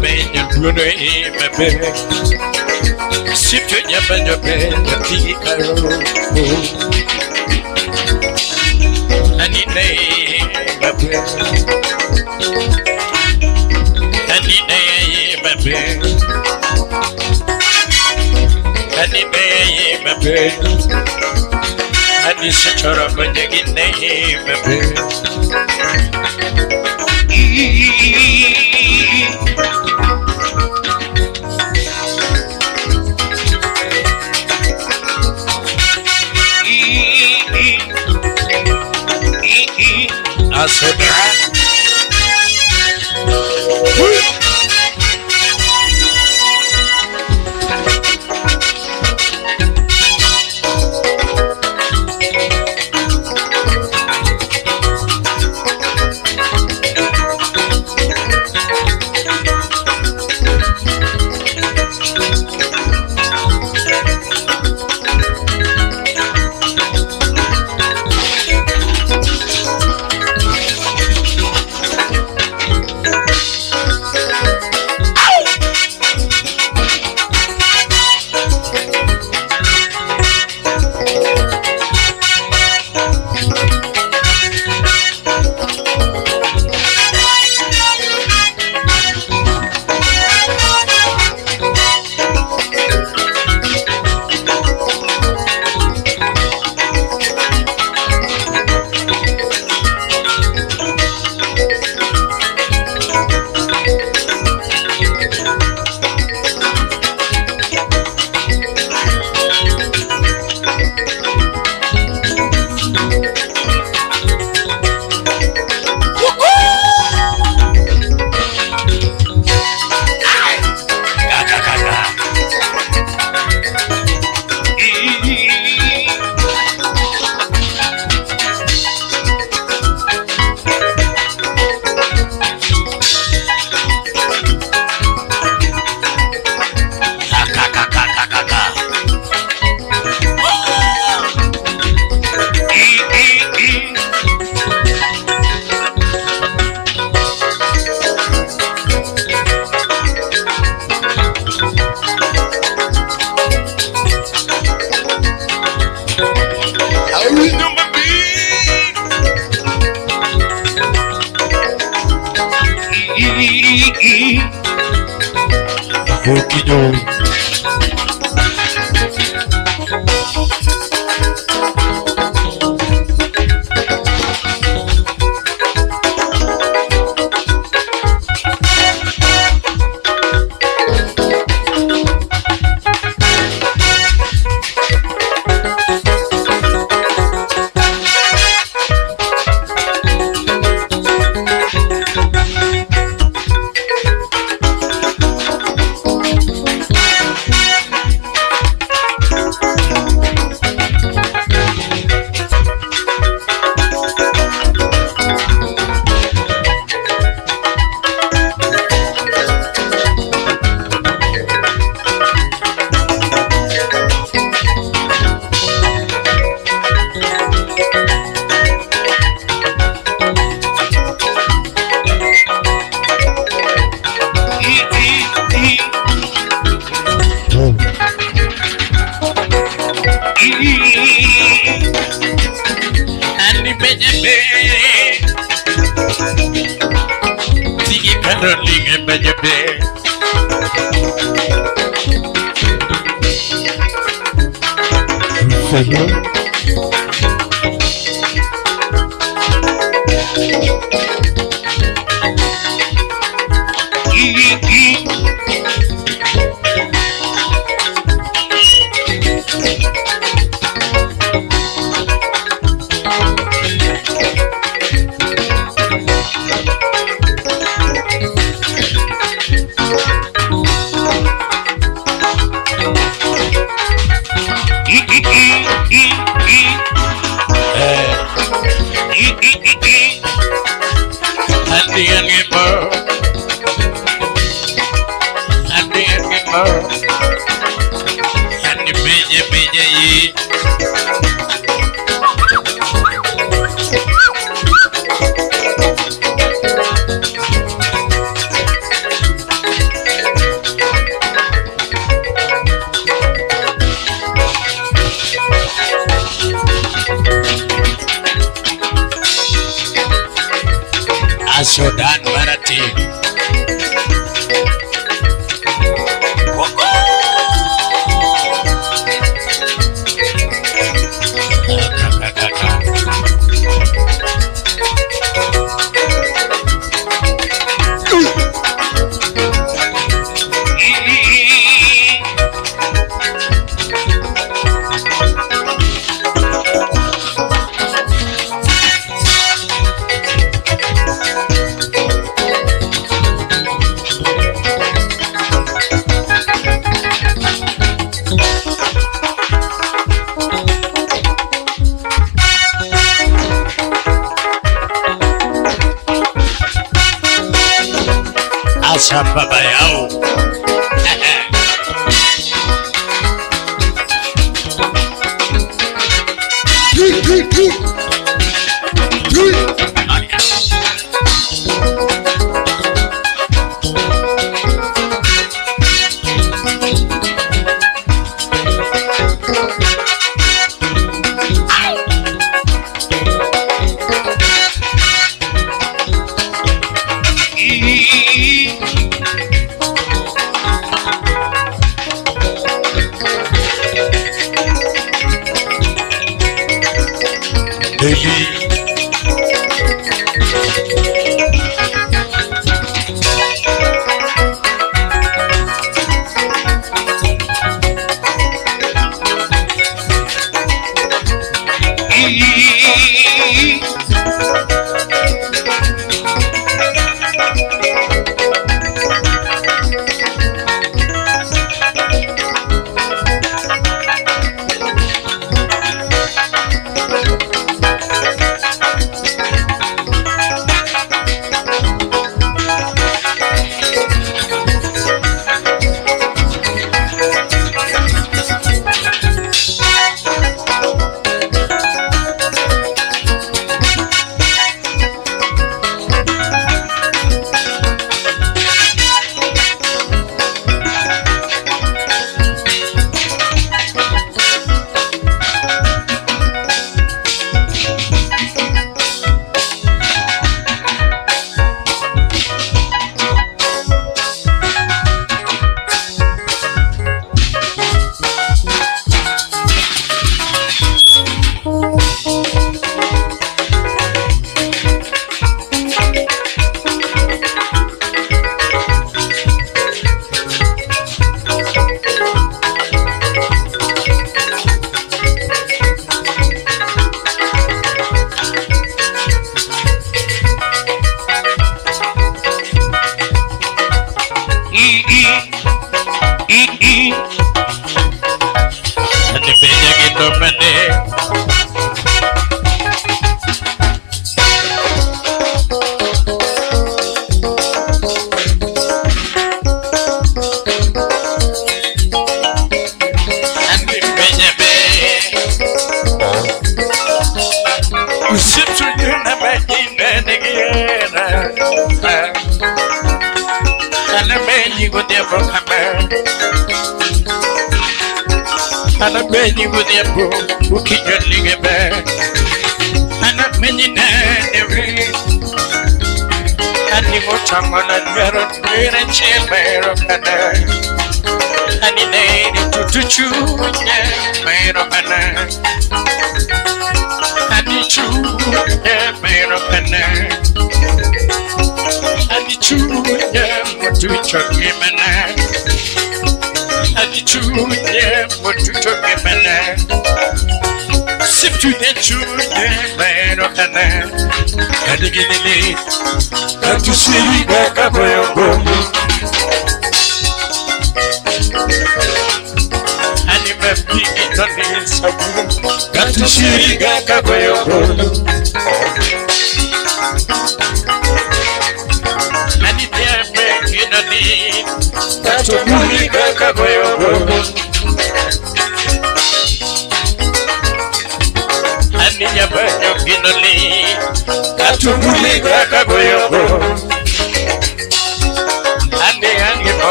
benyo duno imebe Situ benyo benyo tikaro Anine imebe Anine imebe Anine imebe Anise choro benyo gine imebe I said that. Sudan Marati. Baba yao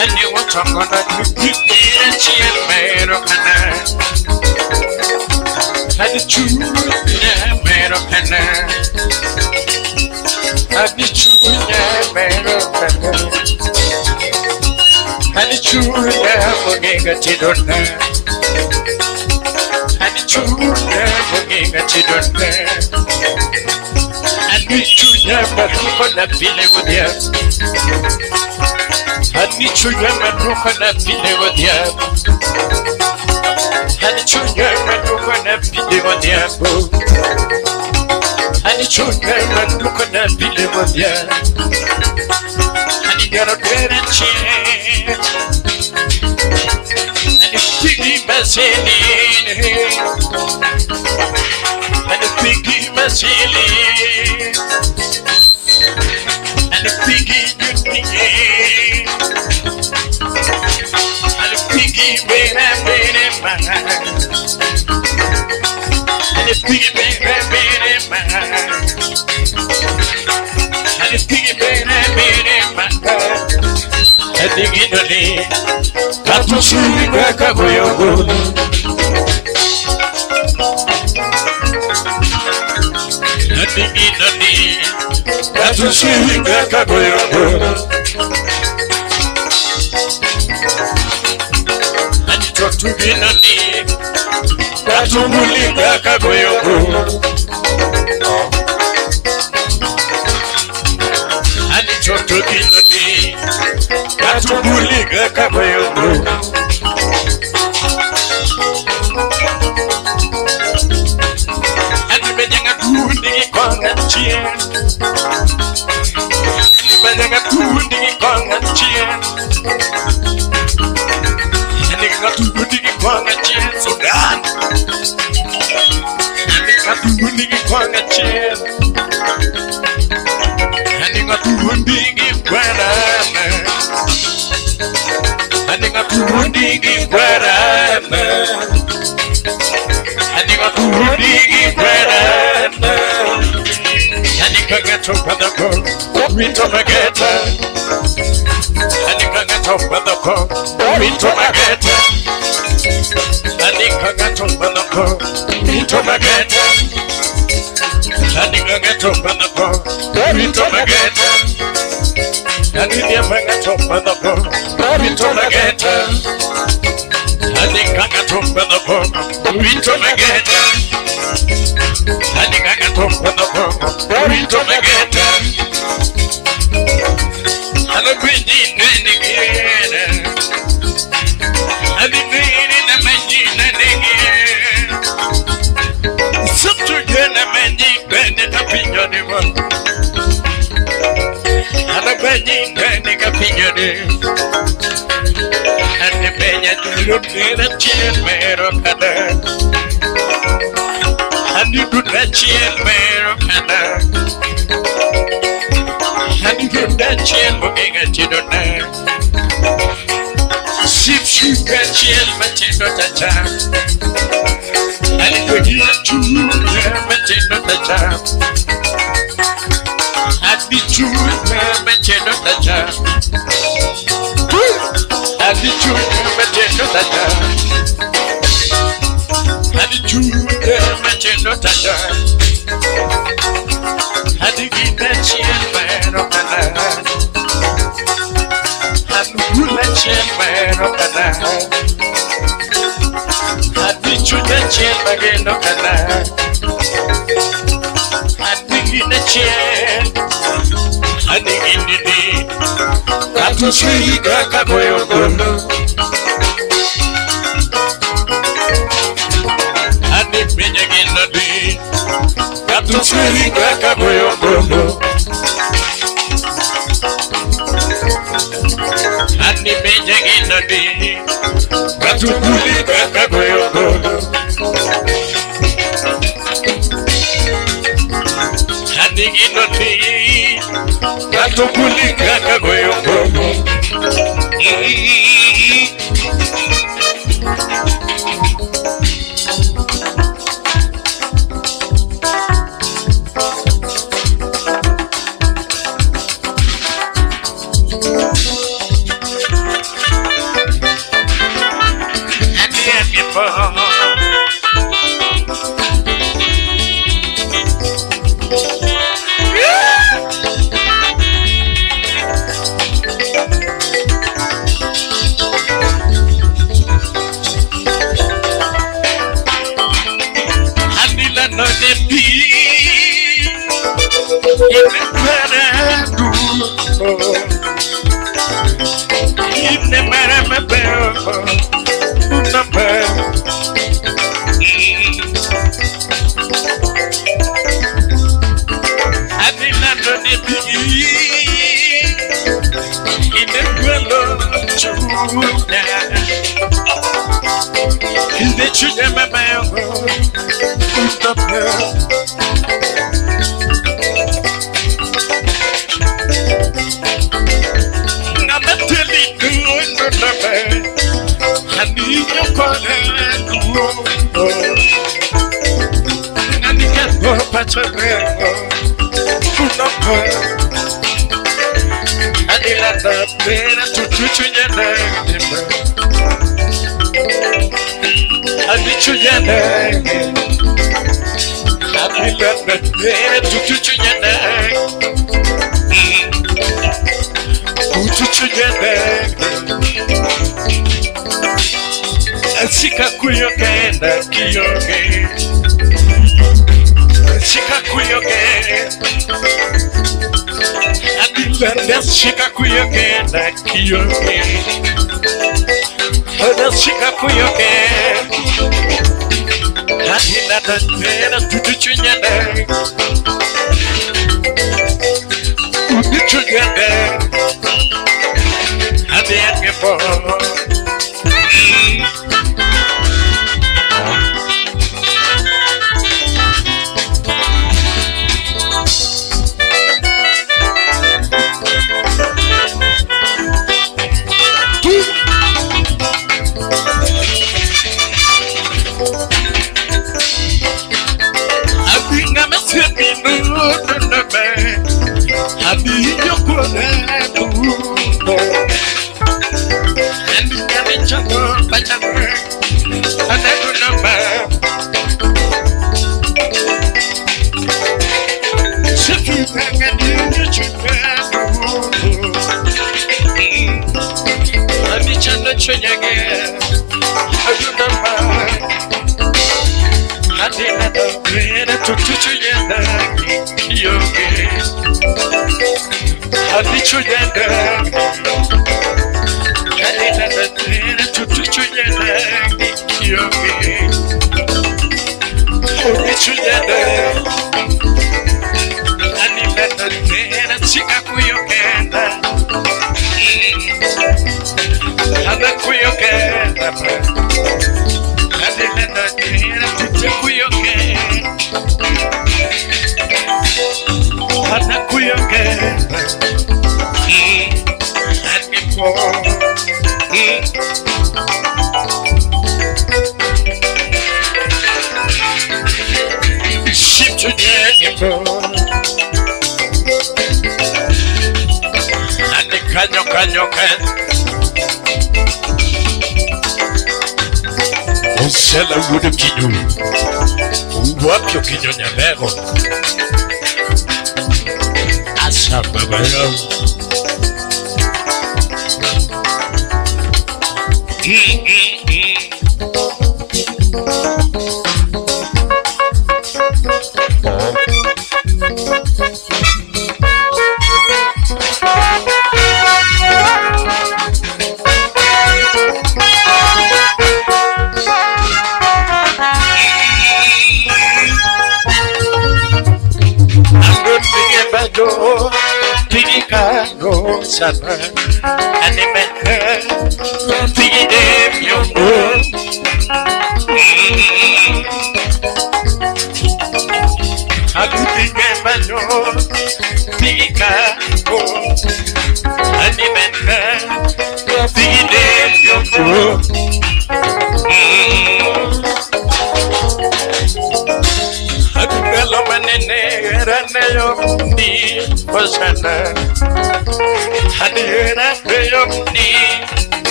And you want to go to keep the chill, Americana. And the truth, Americana. And the truth, Americana. And the truth, Americana. And the truth, Americana. And the truth, Americana. Hanichuya manuka na pile wadiabo. Hanichuya manuka na pile wadiabo. Hanichuya manuka na pile wadiabo. Hanigara perenche. Hanipigi masili. Hanipigi masili. Hanipigi nyutinge. And it's piggy baby, man. And it's piggy baby, man. And the guinea, got to see back up your good. And the guinea, got to see back up your good. To be no need, that's to believe that I go. And it's to be no need, that's to believe that I go. And the men are doing the con and cheer. And the men are doing the con and cheer. Got to do the one a chance so done. And they got to do the one a chance. And they got to do the weather. And they got to do the weather. And they got to do the weather. And they can get up on the boat. We to my getter. And they can get up on the boat. We to my getter. And the get up on the boat, into my getter. And the get up on the boat, into my getter. And the get up on the boat, into my getter. And the get up on the boat, into my getter. And the get up on the boat, into my getter. And the wind in the air. And the wind in the machine. And a penny opinion, and the penny to look in a chair, Americana. And you do that chair, Americana. And you do that chair, looking at you don't know. Sip shoot that chair, but you don't touch her. And it will get to you, but you don't touch her. And the truth, but you don't touch her. And the truth, but you don't touch her. And the truth, but you don't touch her. And the gift that she had man of the night. And the good that she had man of the night. And the truth that she had again of the night. And the gift that she had. And the gift that she had. Got to see that I go. And the bridge again the day. Got to see that I go. And the bridge again the day. Got to see that I go. And the gift the day. Got to see that I go.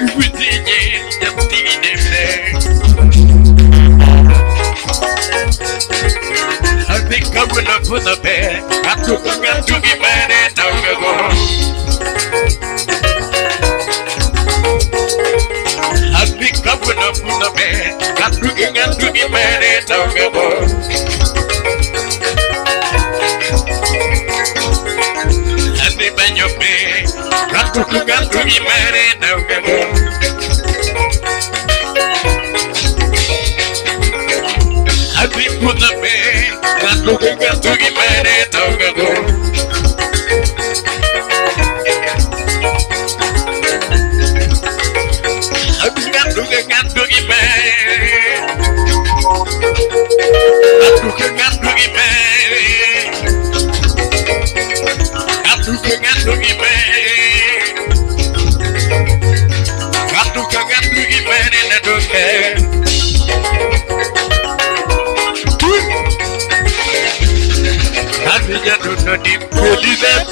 I think I'm gonna put the bed. I took a gun to get mad and now we go. I think I'm gonna put the bed. I took a gun to get mad and now we go. And they bang your bed. I took a gun to get mad and now we go. I think put the bed. I'm looking at to get married now go. I'm looking at to get married. I'm looking at to get married. I'm looking at to get married. I'm looking at to get married. I don't care. I don't know the police that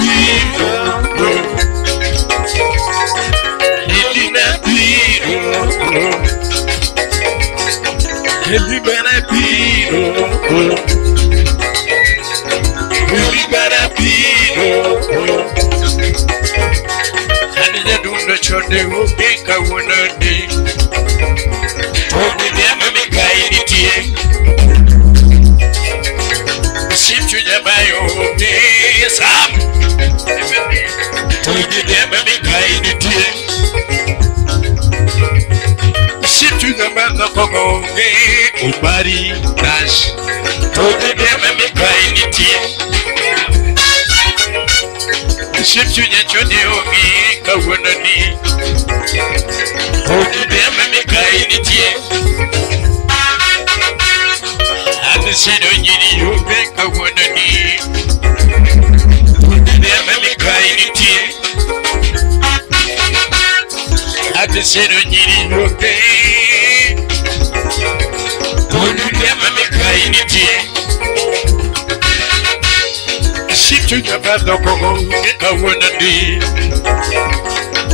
Body dash, told them and make crying tear. Ship to your me, go when I need. Told them and make crying tear. And the said on you make a when I need. Told them and make crying tear. And the said on you make. Ship to your bed, no go, get a one a day.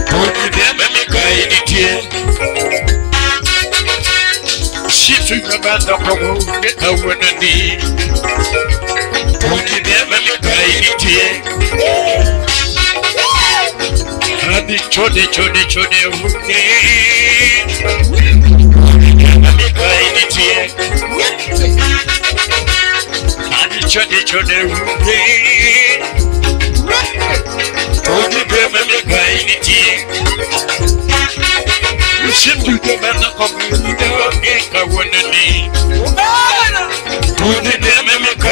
Hold you there, make a tear. Ship to your bed, no go, get a one a day. Hold you there, make a tear. And the chode, make a tear. Chode, told you them and make a you ship to the man of community, I want to need. Told you them and make a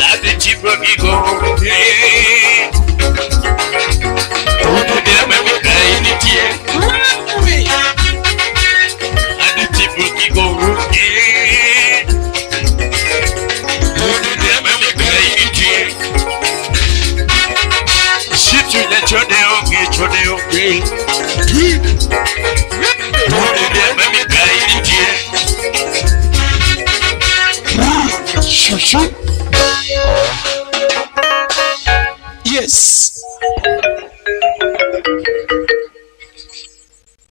at the cheap of go. Told you them and make a at the cheap of go. Yes.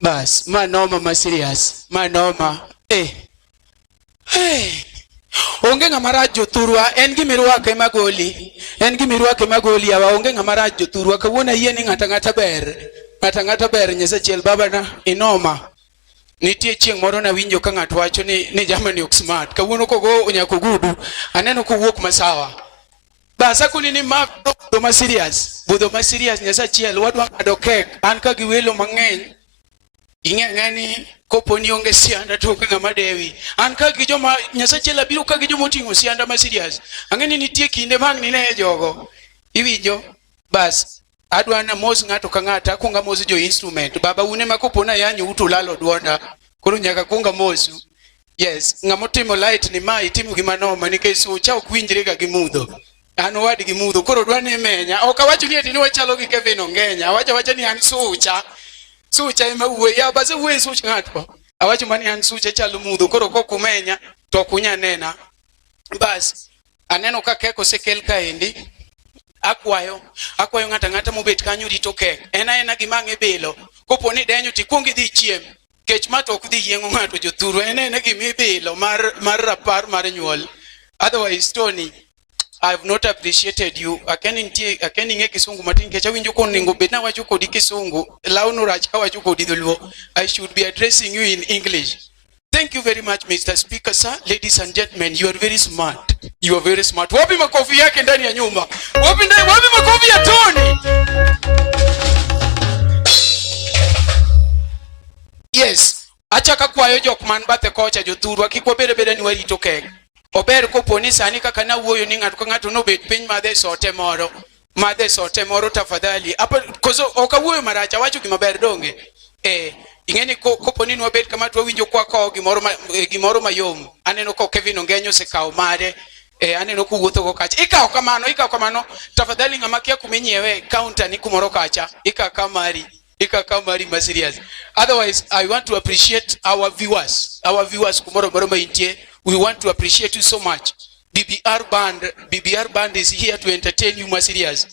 Bas, manoma ma serious. Manoma. Hey. Onge ngamarajo turwa en gimirwa ke magoli. En gimirwa ke magoli awa onge ngamarajo turwa kawona yeni ngata ber. Ngata ber nyese chiel baba na inoma. Nitie chieng moro na winjo ka ng'at wacho ni jamani ok smart. Kawuono kogo onyako gudu aneno ko wuok masawa. Basa kuni ni ma budho ma serious nyesa chiel wadwa ngado kek an ka giwelo mang'eny. Ing'eni koponi onge sianda to ka ngama dewi. An ka gi joma nyesa chiel abiro ka gi joma oting'o sianda ma serious. Ang'eni nitie kinde mang ni ne jogo. Iwinjo bas adwa na mos ng'ato ka ng'ata kunga mos jo instrument baba une makopona yanyu utulalo duonda koro nyaka kunga mosu. Yes ngamotimo light ni mai timu gimanoma nikech sucha okwinjre ga gimudho an wadi gimudho koro dwane menya ok awacho ni eti ni wachalo gi Kevin Ongenya awacho ni an sucha ema uwe ya base uwe sucha ng'ato awacho mani an sucha chalo mudho koro kokumenya to kunya nena bas aneno ka keko sekel kaendi akwayo ng'ata mobet kanyo rito kek ena gimang'e belo kopo ni denyo tikuongi dhi chiem kech mato ok dhi yieng'o ng'ato jothuru ena gimi belo mar rapar mar nyuol. Otherwise Tony, I have not appreciated you. Akeni ng'e kisungu matin kech awinjo konego bed na wacho kodi kisungu lawno rach ka wacho kodi dholuo. I should be addressing you in English. Thank you very much, Mr. Speaker, sir. Ladies and gentlemen, you are very smart. You are very smart. Wapi makofi yake ndani ya nyumba? Wapi makofi ya Tony? Yes. Achaka kwayo jok man bathe kocha jothuru akikwa bede ni warito kek. Ober kopo ni sani kaka na wuoyo ni ng'ato no bet piny madhe sote moro tafadhali. Apa kozo okawuoyo maracha wacho gimaber donge. Ingeni kopo ni nwabet kama tu winjo kwa ko gimoro mayom. Aneno ko Kevin Ongenyo sekao mare. Aneno ku wuotho go kacha. Ikao kamano tafadhali ng'ama kia kumenyiewe counter ni kumoro kacha. Ika kamari ma serious. Otherwise I want to appreciate our viewers kumoro maintie. We want to appreciate you so much. BBR band is here to entertain you, Masirias.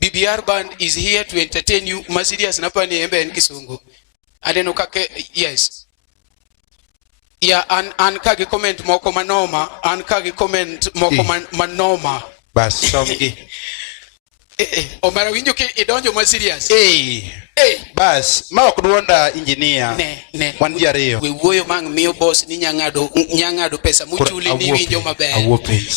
BBR band is here to entertain you, Masirias. Napani embe en kisungu. Adeno kake, yes. Yeah, and kage comment moko manoma. Manoma. Bas, somgi. Omara winjo ke idonjo Masirias. Bas, ma ok duonda engineer. Ne. Wan ji ariyo. We wuoyo mang miyo boss ni nyangado pesa muchuli ni winjo maber.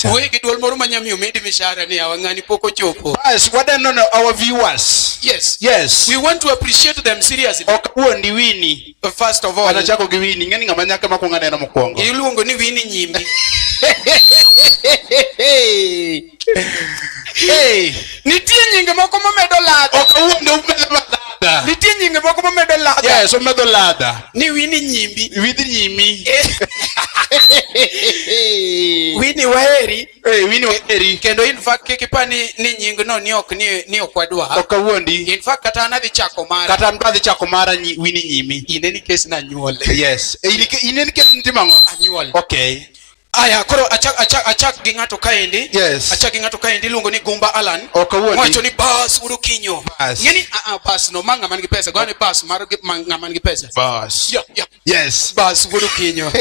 Wuoyo gi duol moro manyamiyo medi mishahara ni awang'ani poko chopo. Bas, wadeno our viewers. Yes. We want to appreciate them seriously. Ok wuondi Wini. First of all. Anachako gi Wini. Ng'eni ng'ama nyaka makwongo aneno mokwongo. Iluongo ni Wini Nyimbi. Nitie nyinge moko mamedo ladha. Ok wuondi umedo ladha. Nitie nyinge moko mamedo ladha. Yes, umedo ladha. Ni Wini Nyimbi. Wini Nyimi. Wini Waheri. Wini Waheri. Kendo in fact kikipani ni nyinge no ni ok wadwa. Ok wuondi. In fact kata anadhi chako mara. Kata anadhi chako mara Wini Nyimi. Ineni kes na nyuol. Yes. Ineni kes ntimango. Anyuol. Okay. Aya koro achak gi ng'ato kaendi. Yes. Achak gi ng'ato kaendi luongo ni Gumba Alan. Wacho ni bas uru kinyo. Ngeni bas no manga man gi pesa. Gone bas mar manga man gi pesa. Bas. Yeah. Yes. Bas uru kinyo.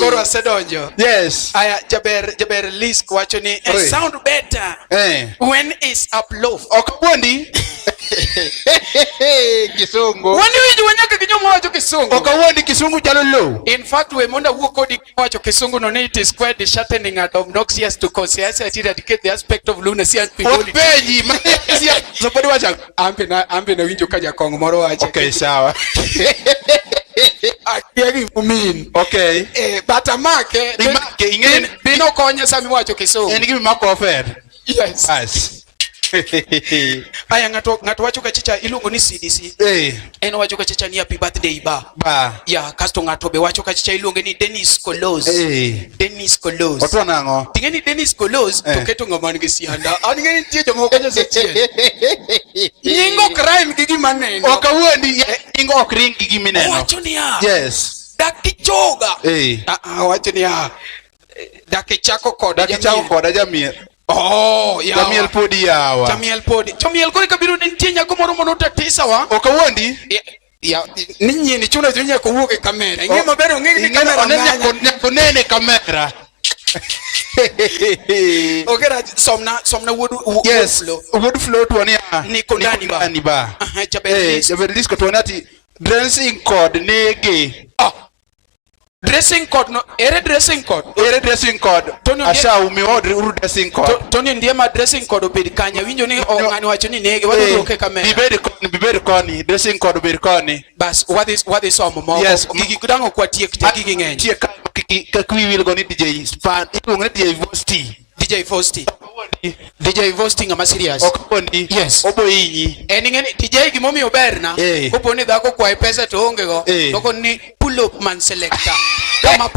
Koro asedonjo. Yes. Aya jaber Lisk wacho ni sound better. When is upload. Okawondi. Kisungu. Wani winjo wanyaka kinyo wacho kisungu. Okawondi kisungu chalo low. In fact we monda wuok kodi wacho kisungu no ne it is quite disheartening and obnoxious to consciously eradicate the aspect of lunacy and frivolity. Opeji mania zopodi wacha ambe na winjo kaja kong moro wacha. Okay, sawa. Akiagi mumin. Okay. Batamake ingen bino konya sami wacho kisungu. En gimi mako ofer. Yes. Aya ngato wacho kachicha iluongo ni CDC. En wacho kachicha ni happy birthday ba. Ya kasto ngato be wacho kachicha iluongo ni Dennis Kolos. Dennis Kolos. Otwa nango. Tingeni Dennis Kolos to keto ngama ngi sianda. Ani ngeni tie jomo kanya seche. Nyingo crime gigi maneno. Okawuondi nyingo ok ring gigi mineno. Wacho ni ya. Yes. Dakichoga. Wacho ni ya. Dakichako koda jamiel. Oh, yeah. Jamiel podi yawa. Jamiel kore kabiru nitie nyako moro mono tatisa wa. Okawuondi? Ya ninyi ni chuno dunya ko wuok e kamera. Inge maber onge ni kamera nyako nene kamera. Ogera somna wood flow to ni kondani ba. Jaber disco to nati dressing code nege. Dressing code no dressing code asha umeorder uru dressing code Tony Ndiema dressing code obedi kanya winjo ni ngani wacho ni nege waduoke kamera bibedi koni dressing code obedi koni bas what is somo mo gigi kudango kwa tiek gigi ngeny tiek kakwi wil go ni DJ Span iluongo ni DJ Vosti ngama serious. Okwondi. Yes. Obo yinyi. Ngeni DJ gimomi oberna. Opo ni dhako kwa pesa to onge go. Toko ni pull up man selector. Come up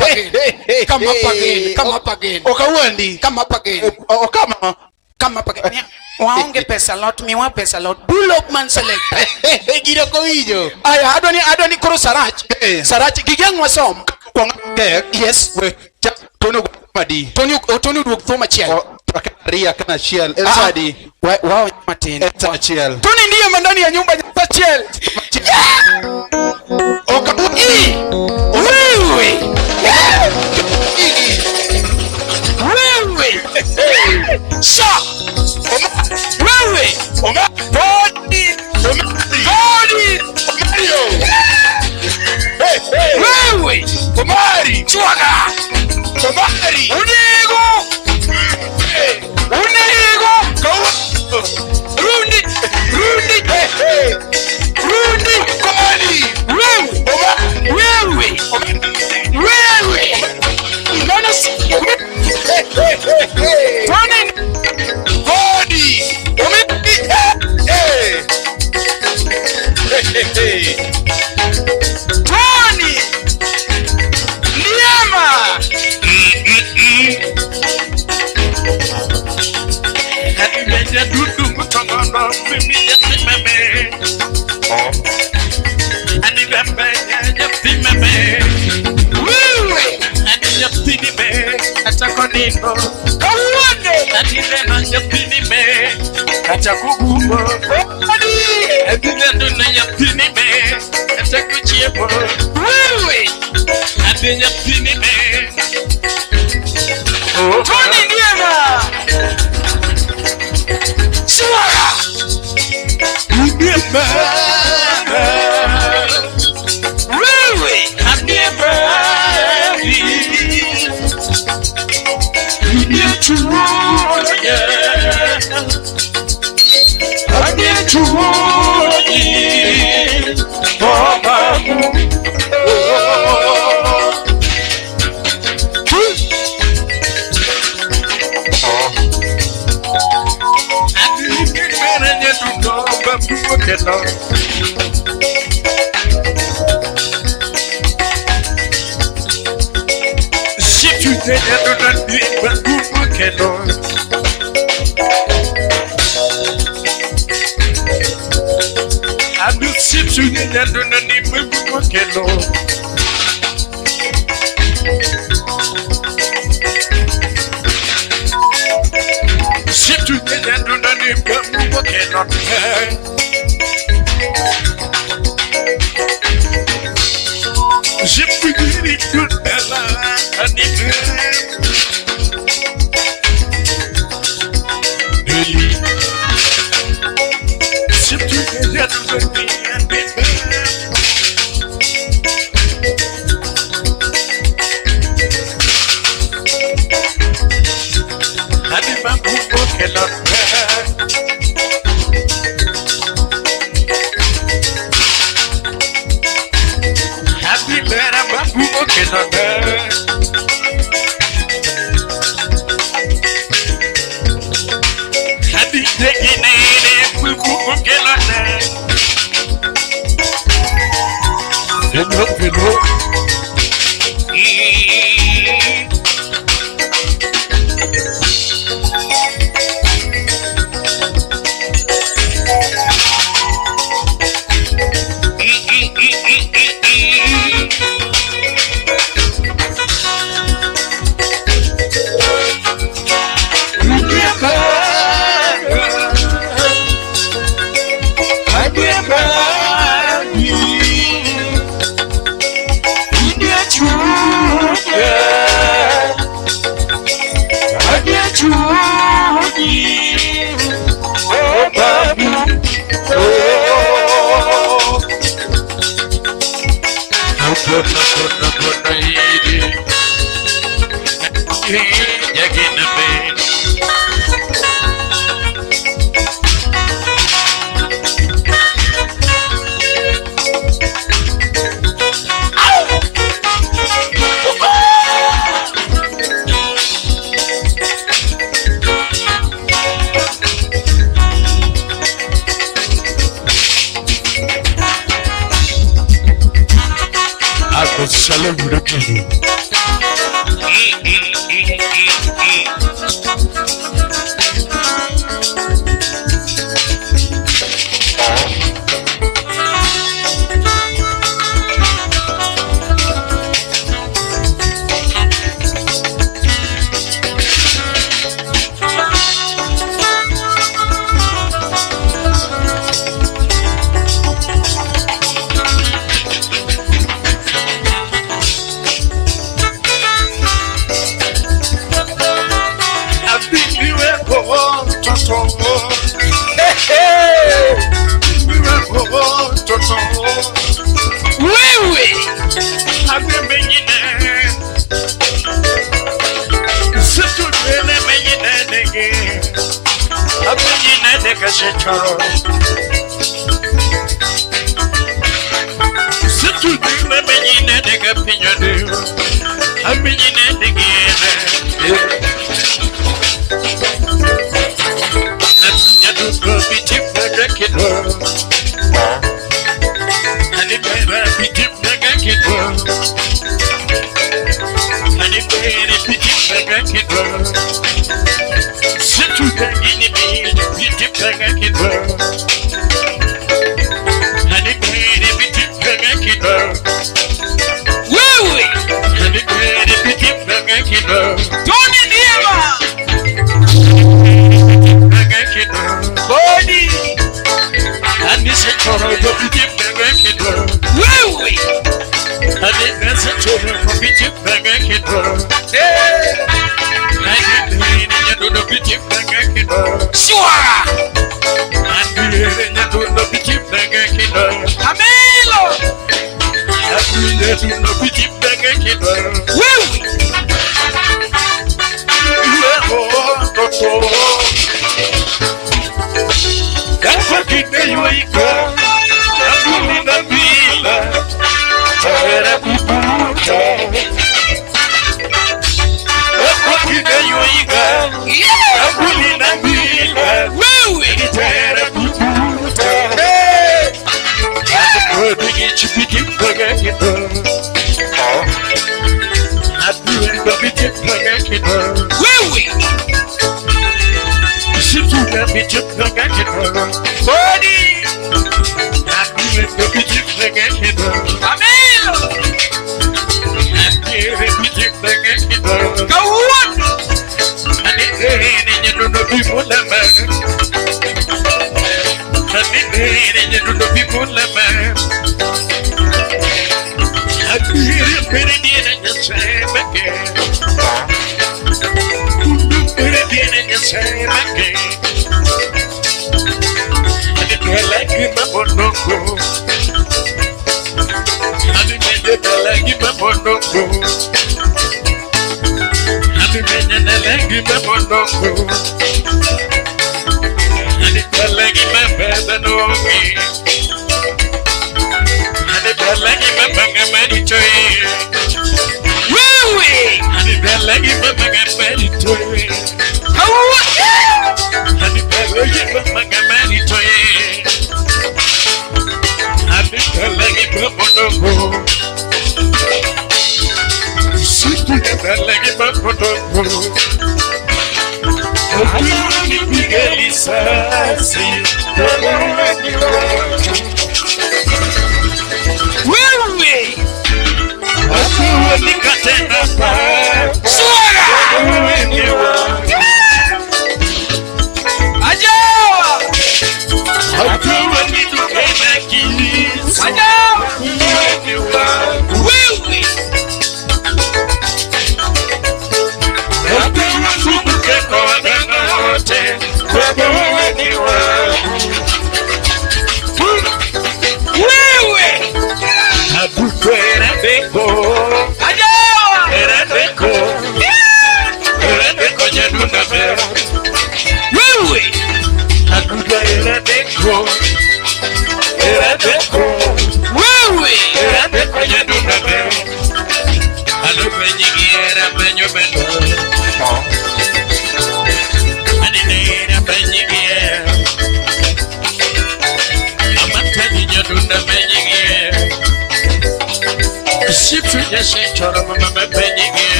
again. Okawuondi. Come up again. Come up again. Waonge pesa lot mi wa pesa lot. Pull up man selector. Giro ko winjo. Aya adoni koro sarach. Sarach gigang wasom. Yes. Tony duok thoma chiel. ria kana chiel inside wao matin chiel Tony Ndiema ndani ya nyumba ya chiel okabui wewe sha wewe body Mario wewe Omari chwaga Omari unego Rundi Komali wewe Nana Tony body Tony Ndiema Hadi dudu mutangana mimi yatimeme Hadi bembe yatimeme wewe Hadi yatimeme atakonino Kawande Hadi lema yatimeme atakugumo Hadi duna yatimeme atakuchiemo wewe Hadi yatimeme Tony Ndiema Swara Ndiema wewe Ndiema Wewe Tony Ndiema Body Wewe Shwara Amelo Wewe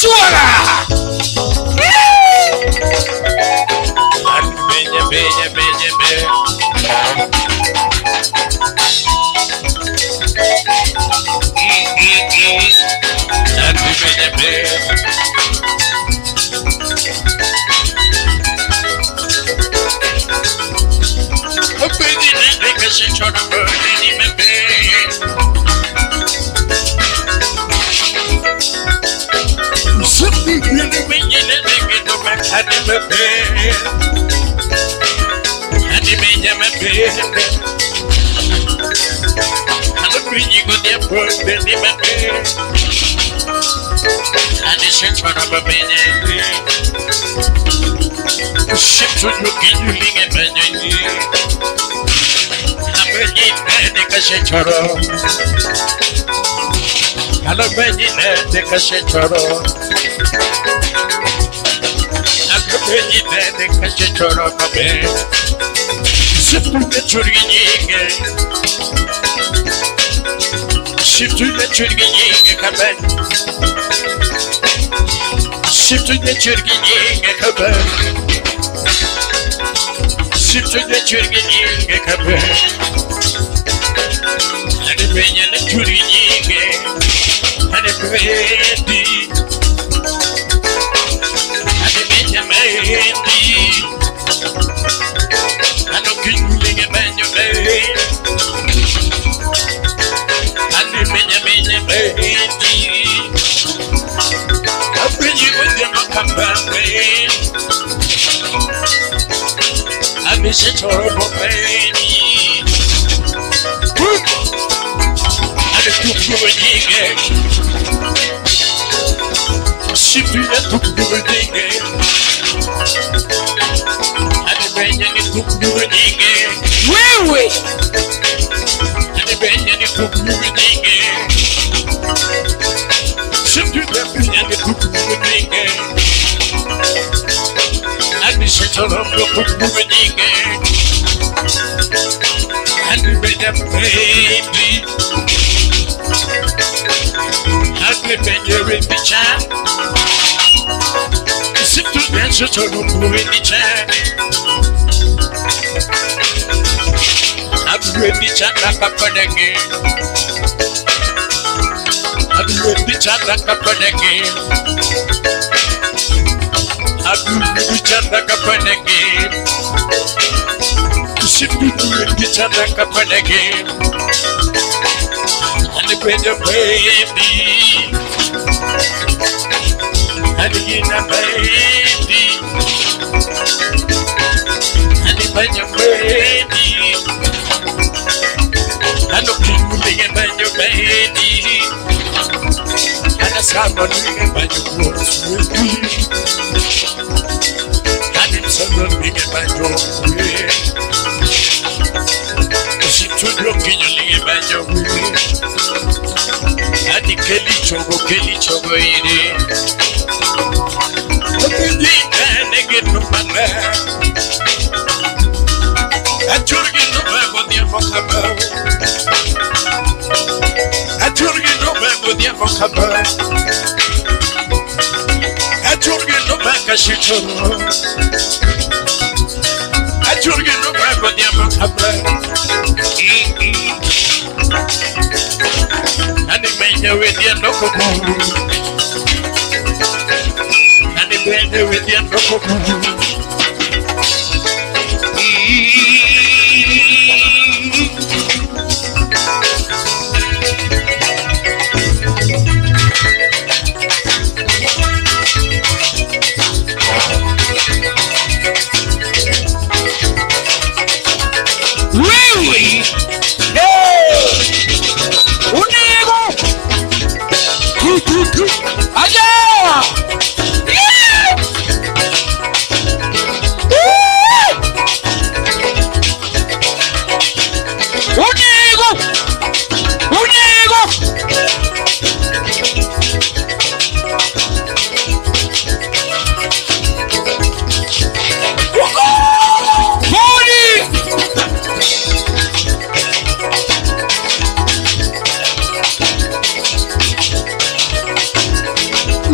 Suara.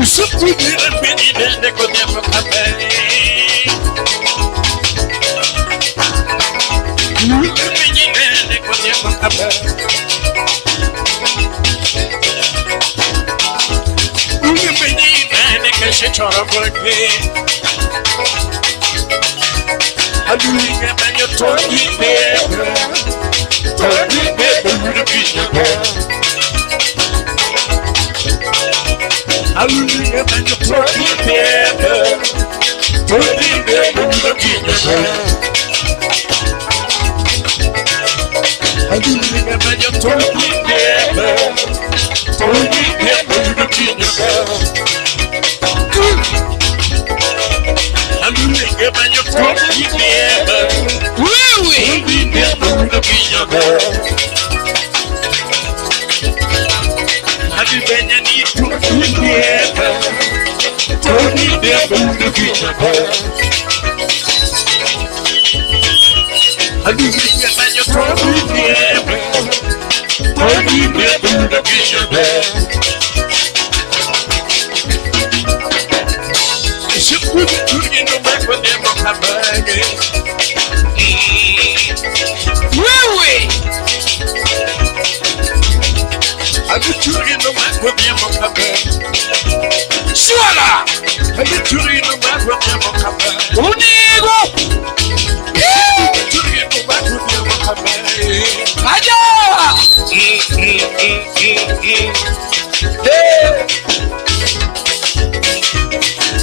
Usuku dira mini nene kwenye makabe. Mini nene kwenye makabe. Mini nene keshe chora bweke. Adulinga manyo togi nebe. Togi nebe urukinya. Alulinga manyo togi nebe. Togi nebe urukinya. Alulinga manyo togi nebe. Togi nebe urukinya. Alulinga manyo togi nebe. Togi nebe urukinya. Adi benya ni togi nebe. Togi nebe urukinya. Alulinga manyo togi nebe. Togi nebe urukinya. Shukuru turi no mako demo kabage. Wewe. Adi turi no mako demo kabage. Swala. Adi turi no mako demo kabage. Unigo. Turi no mako demo kabage. Aja.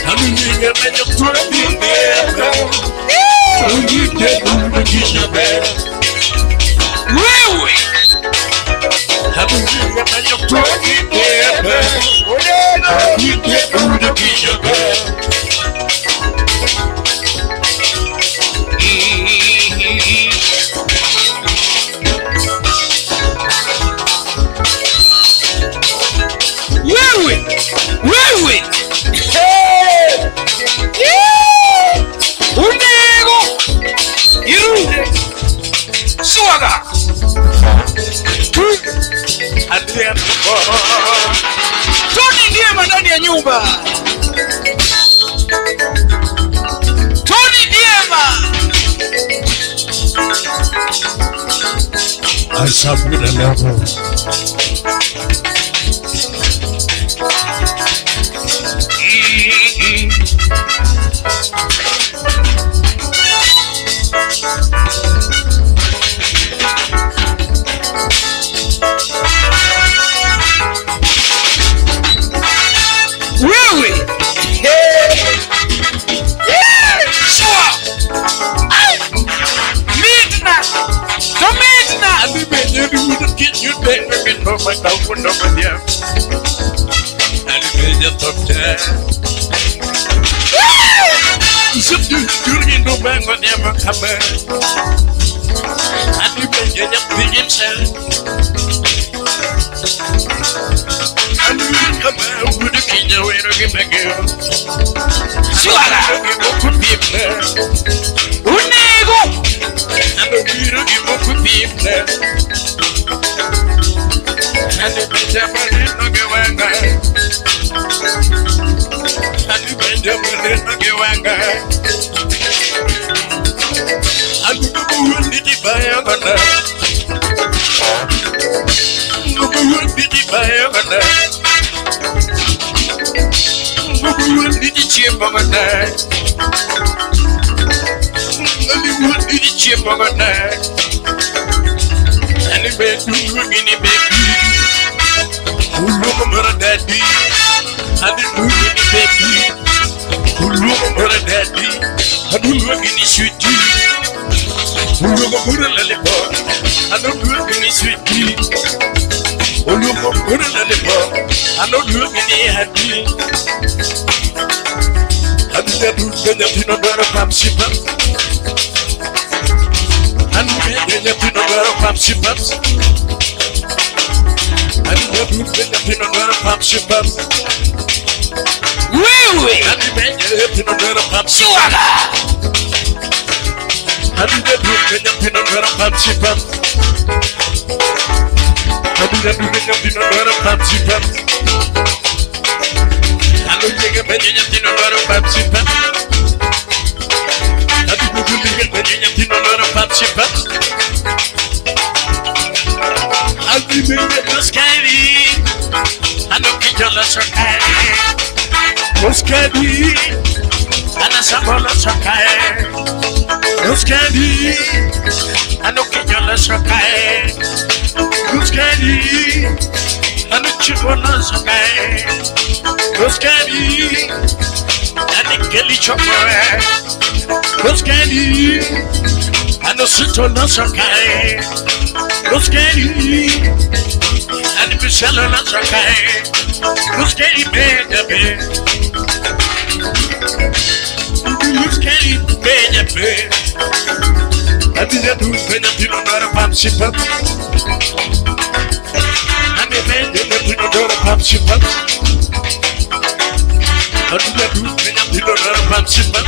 Alulinga manyo togi nebe. Togi nebe urukinya. Wewe. Alulinga manyo togi nebe. Togi nebe urukinya. Wewe. Wewe. Unigo. Irunde. Swaga. Tony Ndiema ndani ya nyumba. Tony Ndiema. Asabira labo. Wewe. Midnight. The midnight. I didn't even get you there. I didn't know my dog would know with you. I didn't just talk there. You know, man, when you're coming. I didn't get up the inside. I didn't come out with a kid away to give a girl. Swala. Unigo. And the weird give up with people. And the Benjamin no give a guy. And the Benjamin no give a guy. And the woman did it by a gunner. The woman did it by a gunner. The woman did it cheap on a night. The woman did it cheap on a night. And the bed to you in the baby. Who look at daddy? And the moon in the baby. Who look at daddy? And who look in the sweetie? Who look at the lollipop? I don't look in the sweetie. Who look at the lollipop? I don't look in the happy. And the boot can you know where a pump ship up? And the you know where a pump ship up? And the boot can you know where a pump ship up? Wewe. And the you know where a pump ship up? And the boot can you know where a pump ship up? And the boot can you know where a pump ship up? liga penye nyantino loro Pepsi Pep. Adugu liga penye nyantino loro Pepsi Pep. Albi menge toskari. Ano kijola sokari. Toskari. Ana sambola sokari. Toskari. Ano kijola sokari. Toskari. Ano chigola sokari. Toskari. Ano keli chokore. Toskari. Ano sitola sokari. Toskari. Ano bishala sokari. Toskari baby. Toskari baby. Adija tu penya pino nara Pepsi Pep. Ane penya pino nara Pepsi Pep. Adija tu penya pino nara Pepsi Pep.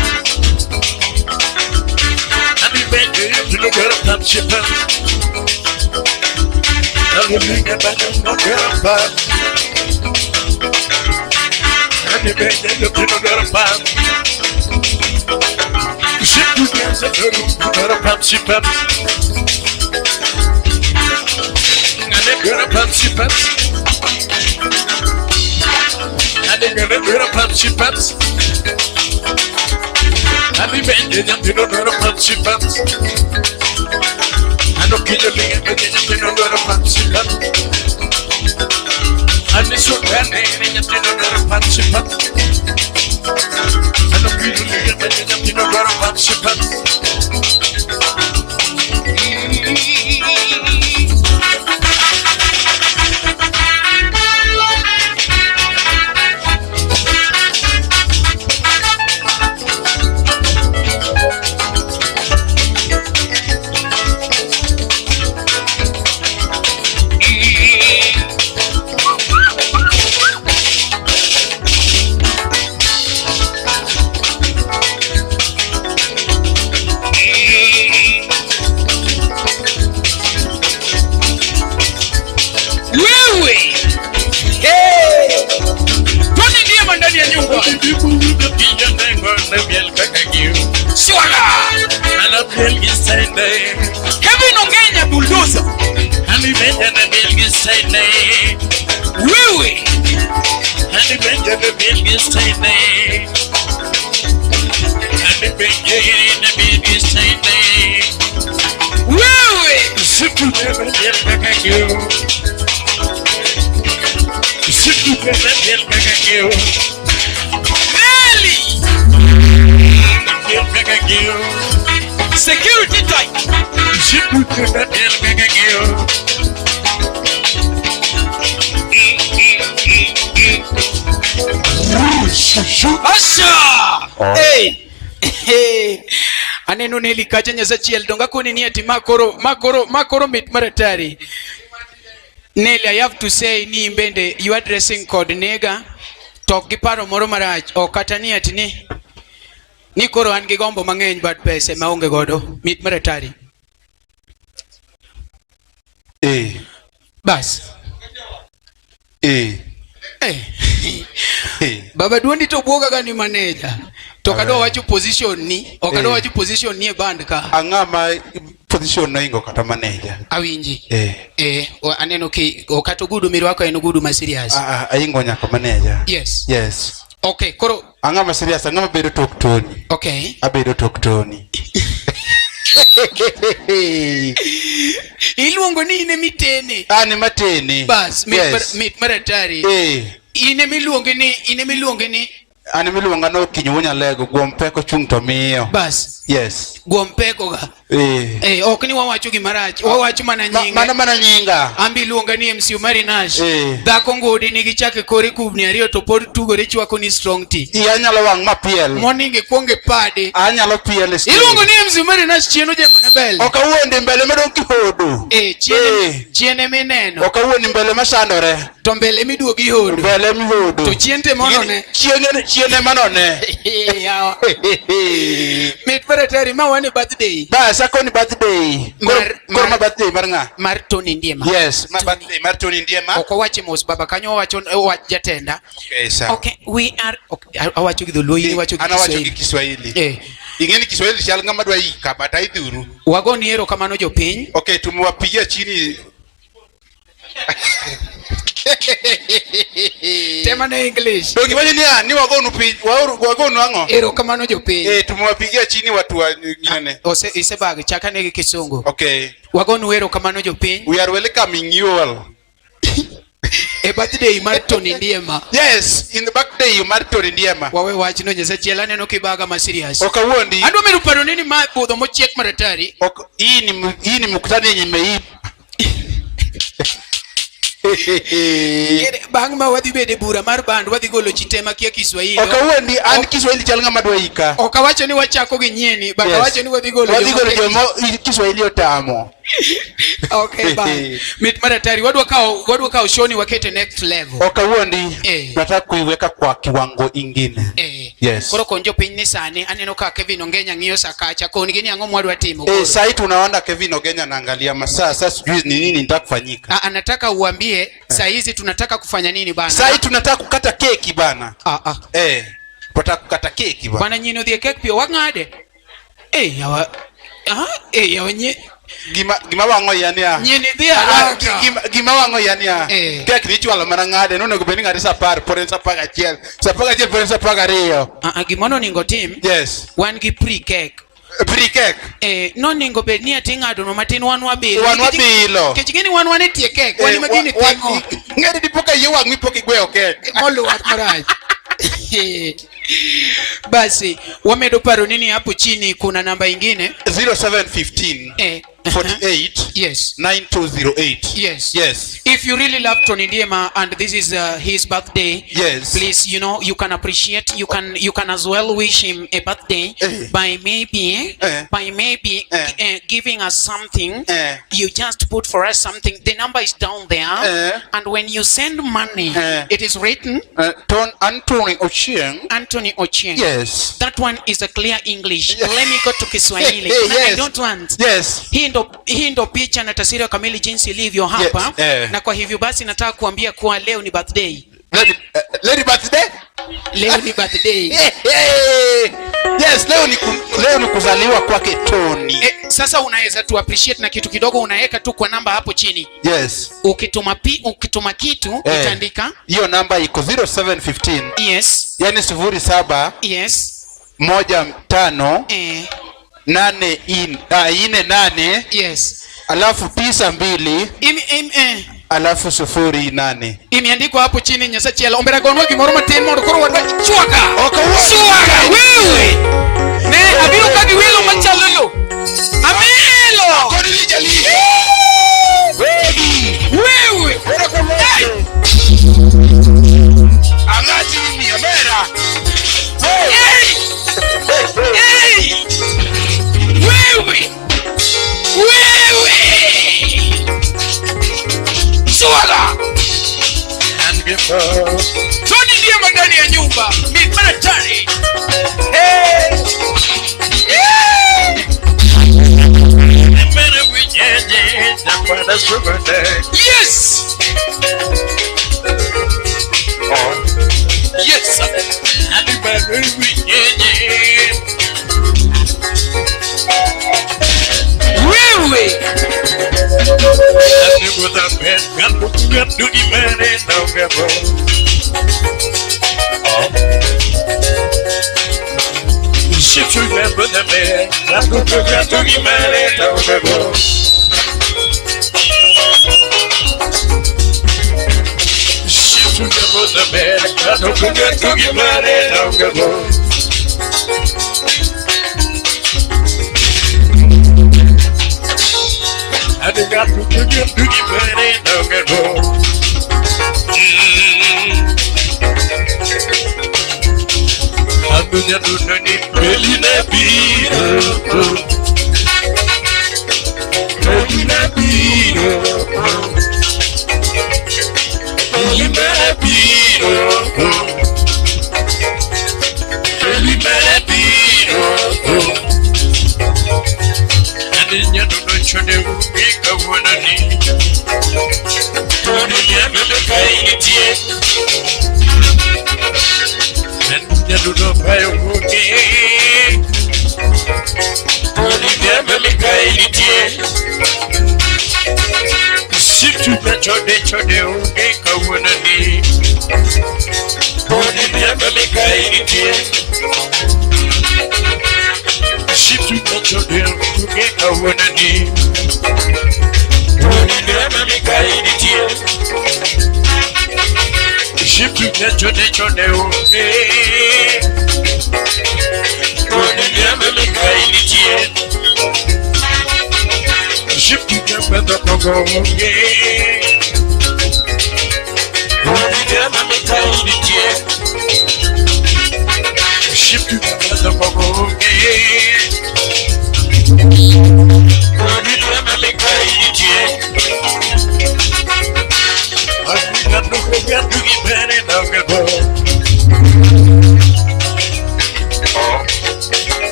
Ane penya pino nara Pepsi Pep. Ane penya pino nara Pep. Ane penya pino nara Pep. Shit, yes, I got a Pepsi Pep. And they got a Pepsi Pep. And they got a Pepsi Pep. And they made it a Pepsi Pep. And the kid of a Pepsi Pep. And they so bad, they didn't a Pepsi Pep. I don't feel like I'm in a lot of Pepsi Pep. Kevin Ongenya bulldozer. Honey Benjamin Bilgis say nay. Really? Honey Benjamin Bilgis say nay. Honey Benjamin Bilgis say nay. Really? Simple never get back at you. Simple never get back at you. Really? Get back at you. Security tight. Simple never get back at you. Asha! Hey! Hey! Aneno neli kacha nyasa chiel donga kuni ni ati makoro mit maratari. Nelly, I have to say ni mbende you are dressing code nega tok gi paro moro marach o kata ni ati ni koro an gi gombo mang'eny but pesa maonge godo mit maratari. Bas. Baba duondi to buoga gani manager. To kado wacho position ni, o kado wacho position ni e band ka. Angama position na ingo kata manager. Awinji. O aneno ki o kato gudu miru wako eno gudu ma serious. Aingo nyaka manager. Yes. Yes. Okay, koro angama serious, angama bedo tok toni. Okay. Abedo tok toni. Iluongo ni ine mitene. Ni matene. Bas, mit maratari. Ine miluongo ni Ani miluonga no kinyunya lego guompeko chung to miyo. Bas. Yes. Guompeko ga. Ok ni wawacho gi marach. Wawacho mana nyinga. Mana nyinga. Ambi luonga ni MC Marinash. Dhako ngodi nigi chake kore kubni ariyo to pod tugore chwako ni strong tea. Anyalo wang mapiel. Moninge kuonge pade. Anyalo piel. Iluongo ni MC Marinash chieno jemo na mbele. Okawuondi mbele medong kihodo. Chiene mineno. Okawuondi mbele masandore. To mbele miduogi hodo. Mbele mihodo. To chiente monone. Chiene manone. Yawa. Mit paratari ma wane birthday. Ba sako ni birthday. Korma birthday maranga. Mar Tony Ndiema. Yes, my birthday Mar Tony Ndiema. Oko wache mos baba kanyo wacho jatenda. Okay, sir. Okay, we are awacho gidholuo wacho Kiswahili. Ingeni Kiswahili shalanga madwa ika bata idhuru. Wagoni ero kamano jopiny. Okay, tumewapigia chini. Tema na English. Ndio kibaje ni wagonu ango. Ero kamano jopiny. Tumewapigia chini watu wengine. Ose isebagi chaka negi kisungu. Okay. Wagonu ero kamano jopiny. We are welcoming you all. A birthday Mar Tony Ndiema. Yes, in the birthday Mar Tony Ndiema. Wawe wachino nyesa chielane no kibaga ma serious. Okawuondi. Ando meru paro nini ma budho mochiek maratari. Hii ni mkutano yenye imeipa. Bang ma wadhi bede bura mar band wadhi golo chitema kia Kiswahili. Okawuondi an Kiswahili chalanga madwa ika. Okawacho ni wachako gi nyieni, baka wacho ni wadhi golo Kiswahili otamo. Okay, bye. Mit maratari wadwa kao shoni wakete next level. Okawuondi nataka kuiweka kwa kiwango ingine. Yes. Koro konjo piny ni sani aneno ka Kevin Ongenya ng'iyo sakacha koni gini ango mwadwa timo koro. Sasa tunaona Kevin Ongenya anaangalia masaa sasa sijui ni nini nitakufanyika. Anataka uambie saa hizi tunataka kufanya nini bana? Sasa tunataka kukata keki bana. Tunataka kukata keki bana. Bana nyino dhie keki pio wangade. Yawa yawa nye gima wango yania nyini dhia gima wango yania kek ni chwalo mana ngade nono go beni ngade sapar poren sapaga chiel poren sapaga riyo gimono ningo tim. Yes, wan gi pre-cake no ningo bed ni atingado no matin wan wabilo kechigeni wan wanetie cake wan magini tingo ngade dipoka yiwang mi poki gwe okay moluwat maraj. Basi wamedo paro nini hapo chini kuna namba ingine 0715 48 yes 9208. Yes. If you really love Tony Ndiema and this is his birthday, yes, please, you can appreciate, you can as well wish him a birthday by maybe giving us something. You just put for us something. The number is down there, and when you send money, it is written Anthony Ochieng. Yes, that one is a clear English. Let me go to Kiswahili. Yes. I don't want. Yes. Hii ndo picha na taswira kamili jinsi ilivyo hapa. Na kwa hivyo basi nataka kuambia kuwa leo ni birthday. Leo ni birthday. Yes, leo ni kuzaliwa kwake Tony. Sasa unaweza tu appreciate na kitu kidogo unaweka tu kwa namba hapo chini. Yes. Ukituma kitu utaandika. Hiyo namba iko 0715. Yes. Yani 07. Yes. 15 8 yes, alafu 92 alafu 08 imeandikwa hapo chini nyasa chiela ombera gonwa gimoro matin mondo koro wadwa chwaka wewe ne abiro ka giwilo machalolo amelo kodili jali wewe angati ni omera Suwaga and before Tony Ndiema ndani ya nyumba mitmatari. Yes. Yes. Wewe Shift remember the man, I'm going to get to be married down the road. Shift remember the man, I'm going to get to be married down the road. I got to get to be married down the road. Dunia dunia ni kweli na biro, kweli na biro, kweli Ndiema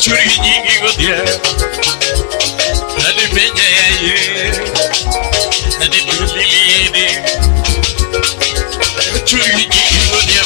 churi nyingi godia Nani benye ye Nani dulili Churi nyingi godia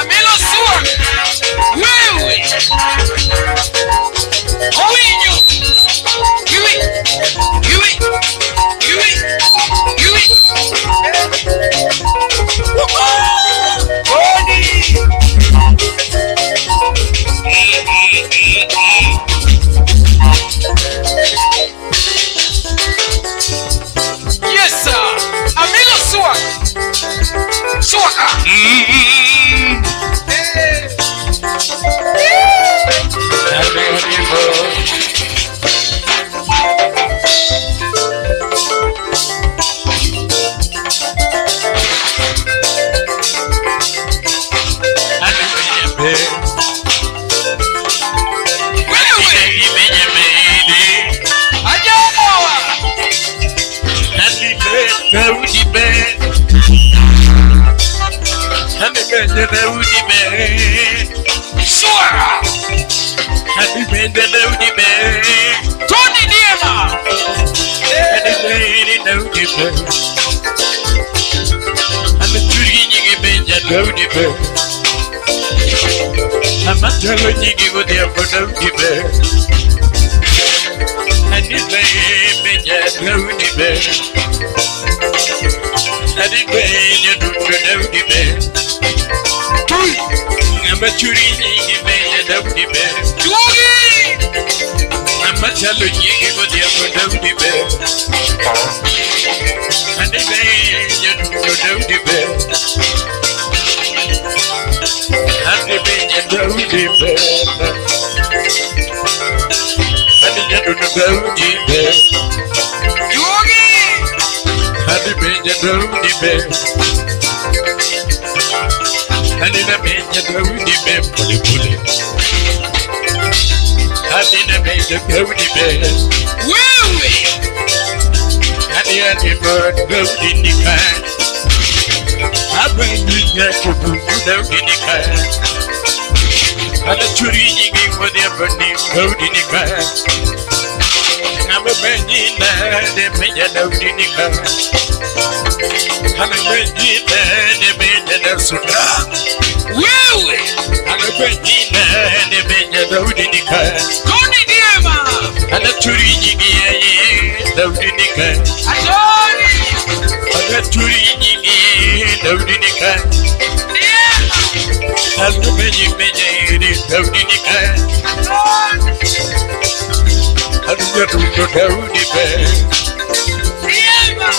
Amelo sua. Wewe. Owinyo. Yui. Yes sir. Amelo sua. Suaka. Tony Ndiema. Hello, you go there for the bed. And the man, you go down the bed. And the man, you go down the bed. And the man, you go down the bed. And the man, you go down the bed. And the man, you go down the bed for the bullet. I didn't make the beauty bed. Wewe. And the animal goes in the car. I bring you that to put down in the car. And the tree for the burning road in the car. I'm a man in the man out in the car. I'm a man in the man that's so dark. Wewe. I'm a man in the man out in the car. Tony Ndiema. And the tree down in the car. Atoni. And the tree down in the car. Ndiema. And the man down in the car. And the tree down in the bed. Ndiema.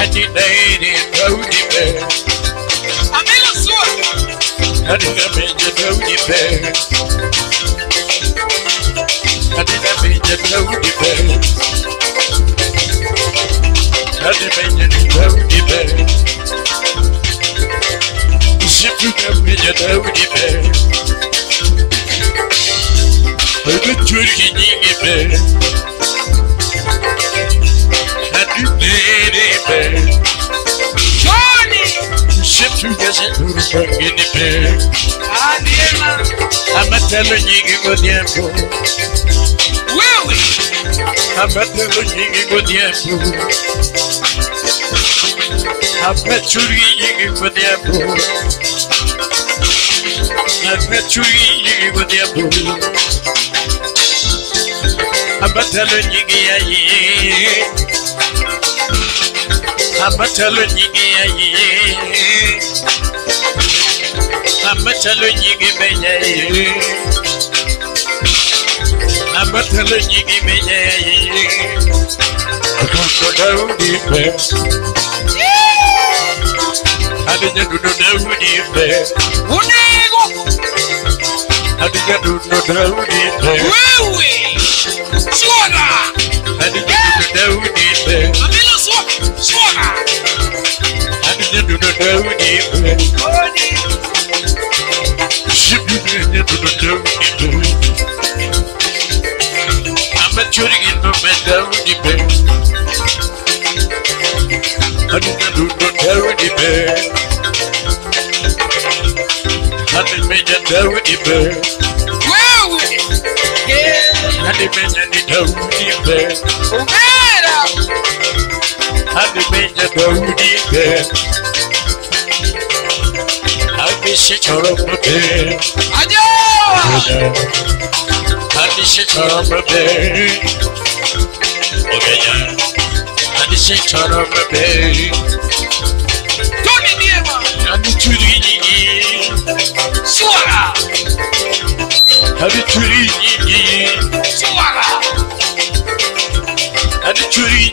And the lady down in the bed. Amelo sua. And the man down in the bed. And the man down in the bed. And the man down in the bed. She took a million down in the bed. But the tree in the bed. And the lady bed. Tony. She took a million in the bed. Ndiema. I'm a telling you what the apple. Wewe. I'm a telling you what the apple. I'm a chewing for the apple. I'm a chewing for the apple. I'm a telling you, I'm a telling you, I'm a telling you, I'm a telling you, I'm a telling you, Adinya do Daudi be. Unigo. Adinya do Daudi be. Wewe. Suara. Adinya do Daudi be. Amilo suara. Adinya do Daudi be. Adinya do Daudi be. I'm a chewing in the Daudi be. Adinya do Daudi be. Adinya Daudi be. Wewe. Yeah. Adinya Daudi be. Umera. Adinya Daudi be. Adinya Choroma be. Ajo. Adinya Choroma be. Ogenya. Adinya Choroma be. Tony Ndiema. Adichuri. Suara. Adichuri. Suara. Adichuri.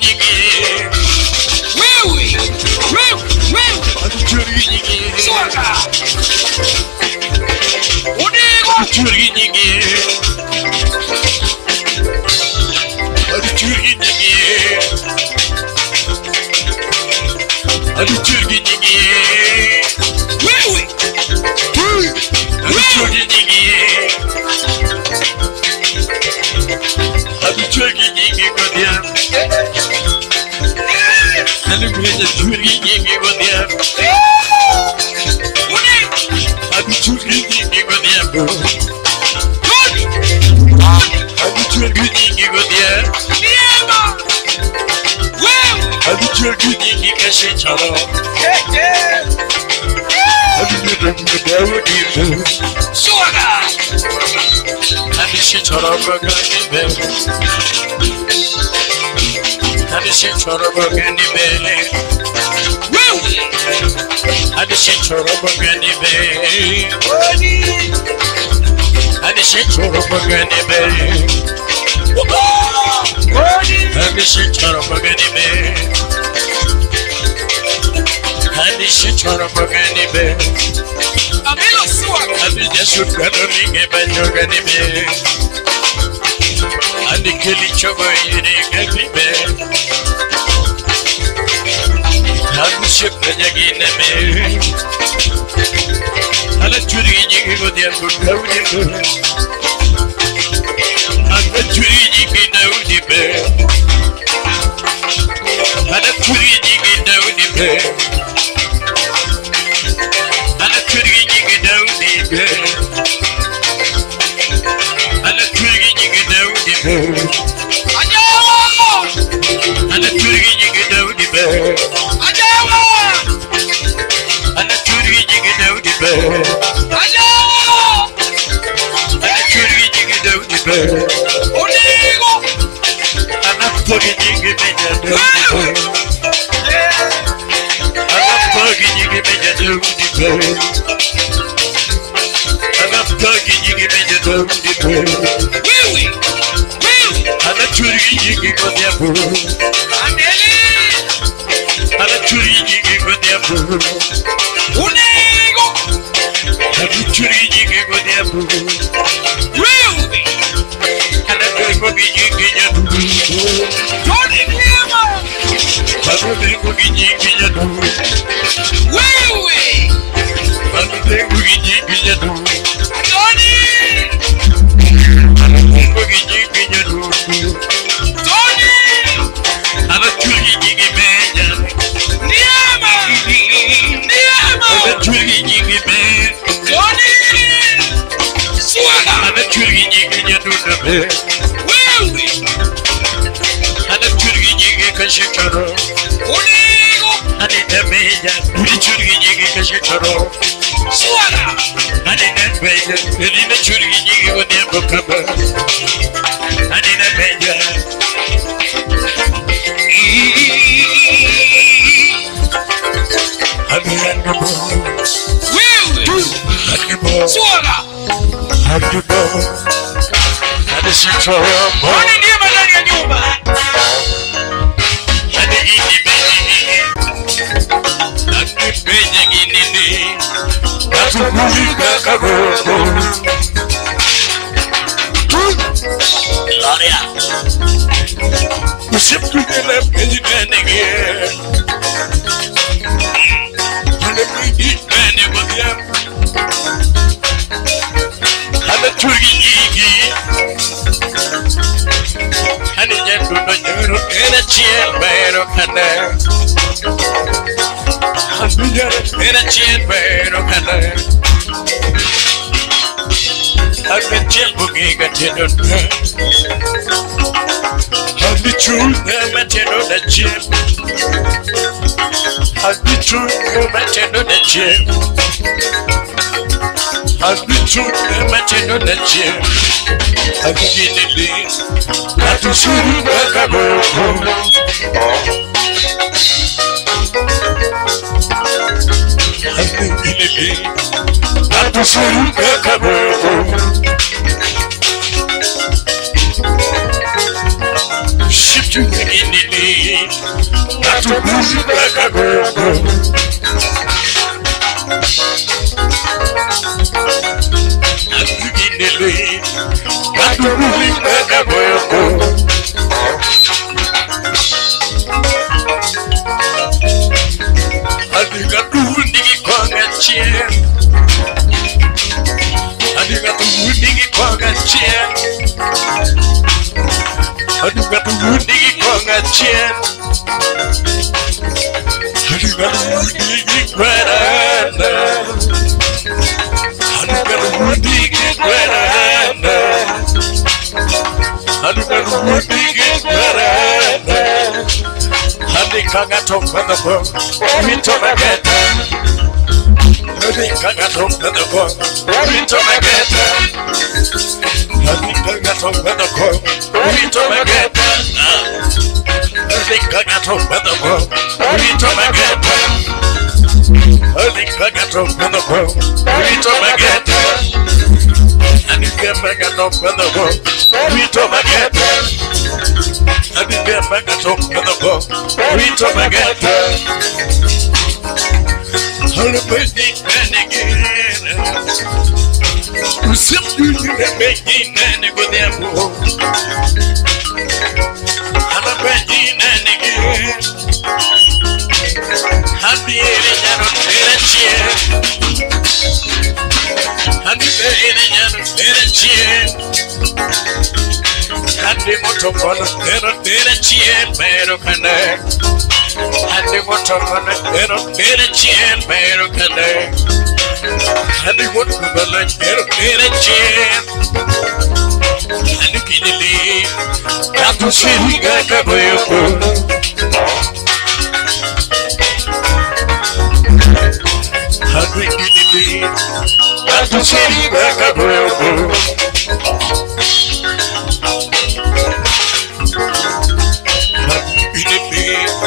Wewe. Adichuri. Suara. Unigo. Adichuri. Adichuri. Adichuri. Wewe. Adichuri. Adichuri. Godia. Adichuri. Godia. Adichuri. Godia. Tony Adichuri. Godia. Ndiema. Wewe. Adichuri. Kashecharo. Suara. Adicharo bagani be. Adicharo bagani be. Wewe. Adicharo bagani be. Adicharo bagani be. Adicharo bagani be. Adicharo bagani be. Amilo suara. Adijasukano ninge banyogani be. Adikeli chogo iri gani be. Adishukna jagine be. Adachuri jigi godiya gudawdi be. Adachuri jigi dawdi be. Adachuri jigi dawdi be. Adachuri jigi dawdi be. Adachuri jigi dawdi be. Ajo. Adachuri jigi dawdi be. Ajo. Adachuri jigi dawdi be. Ajo. Adachuri jigi dawdi be. Unigo. Adachuri jigi meja dawdi be. Adachuri jigi meja dawdi be. Adachuri jigi meja dawdi be. Wewe. Adachuri jigi godia be. Andele. Adachuri jigi godia be. Unigo. Adachuri jigi godia be. Wewe. Adachuri jigi godia be. Tony Ndiema. Adachuri jigi godia be. Wewe. Adachuri jigi godia be. Tony. Adachuri jigi godia be. Tony. Adachuri jigi meja. Ndiema. Ndiema. Adachuri jigi be. Tony. Suara. Adachuri jigi godia be. Wewe. Adachuri jigi kashikaro. Unigo. Adita meja. Adachuri jigi kashikaro. Suara. Adita meja. Adachuri jigi godia be. Adita meja. Wewe. Suara. Tony Ndiema ndani ya nyumba. Adita meja. Gloria. Ship to the left and you can again. And the big man with them. And the tree. And the gentleman in a chair, man of Canada. And the gentleman in a chair, man of Canada. I've been jumping at the I'll be true, never tell the gym. I'll be true, never tell the gym. I'll be true, never tell the gym. I'll be in the beat, not to see you back a girl. I'll be in the beat, not to see you back a girl. Shift you in the lead, not to lose you like a girl. Not to in the lead, not to lose you like a girl. I think I do the Konga chair. I think I do the Konga chair. I do got to dig on a chin. I do got to dig right under. I do got to dig right under. I do got to dig right under. I think I got to open the book. We told my get. I think I got to open the book. We told my get. I think I got to open the book. We told my get. I think I got to open the book. We told my get. I think I got to open the book. We told my get. I think I got to open the book. We told my get. I think I got to open the book. We told my get. All the birthday and again. You simply making and go there. I'm a virgin and again. I'm the alien of the chair. I'm the alien of the chair. I'm the motor of the chair, man of connect. I'm the motor of the chair, man of connect. And the water of the chair. And the kidney. I'm to see you got a boy. I'm to see you got a boy. I'm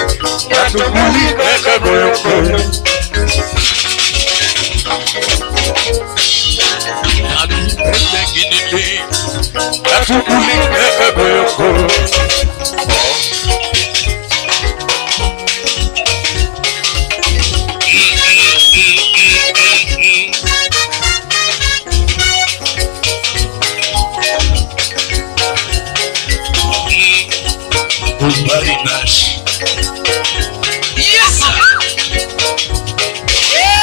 to see you got a boy. Very nice. Yes, sir. Hey!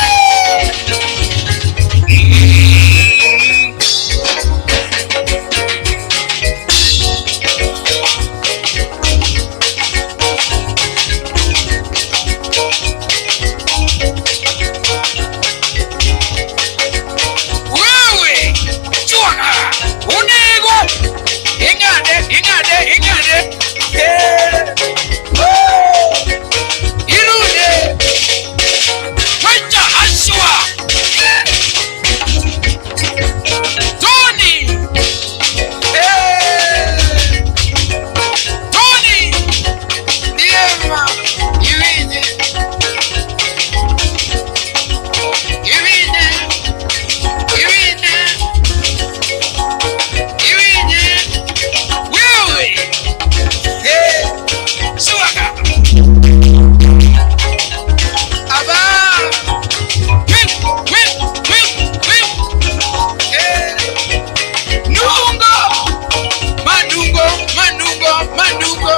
Manungo.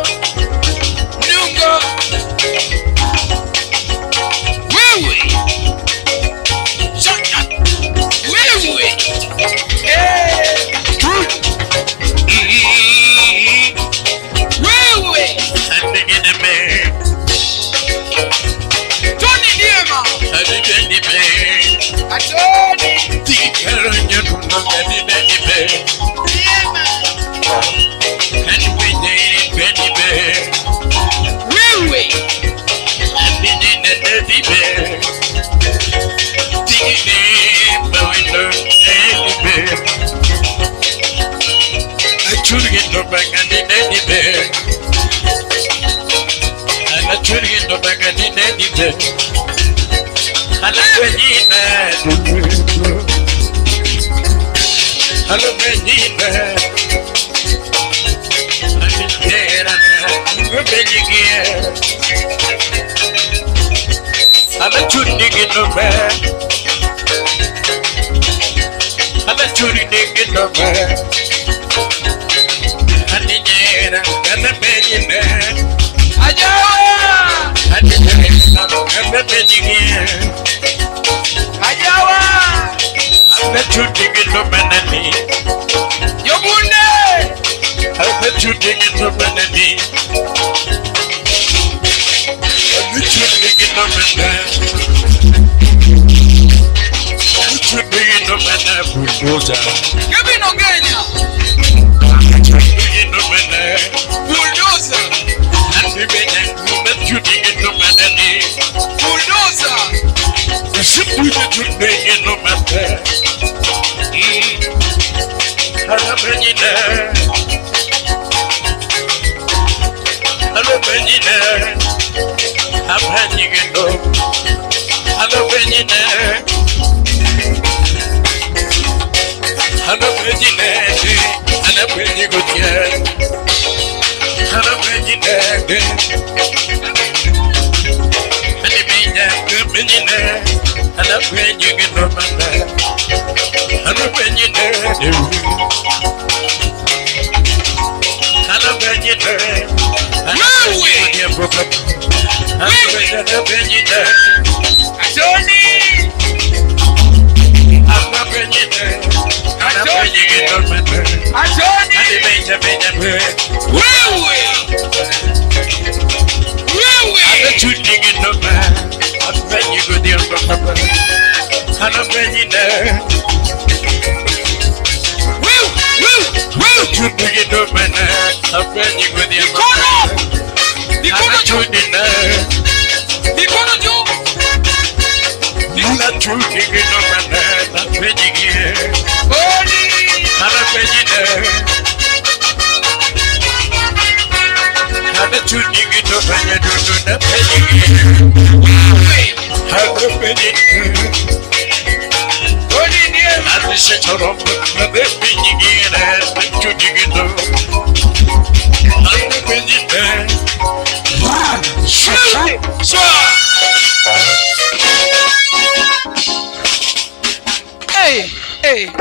Nungo. Wewe. Shut up. Wewe. Wewe. Tony Ndiema. Atoni.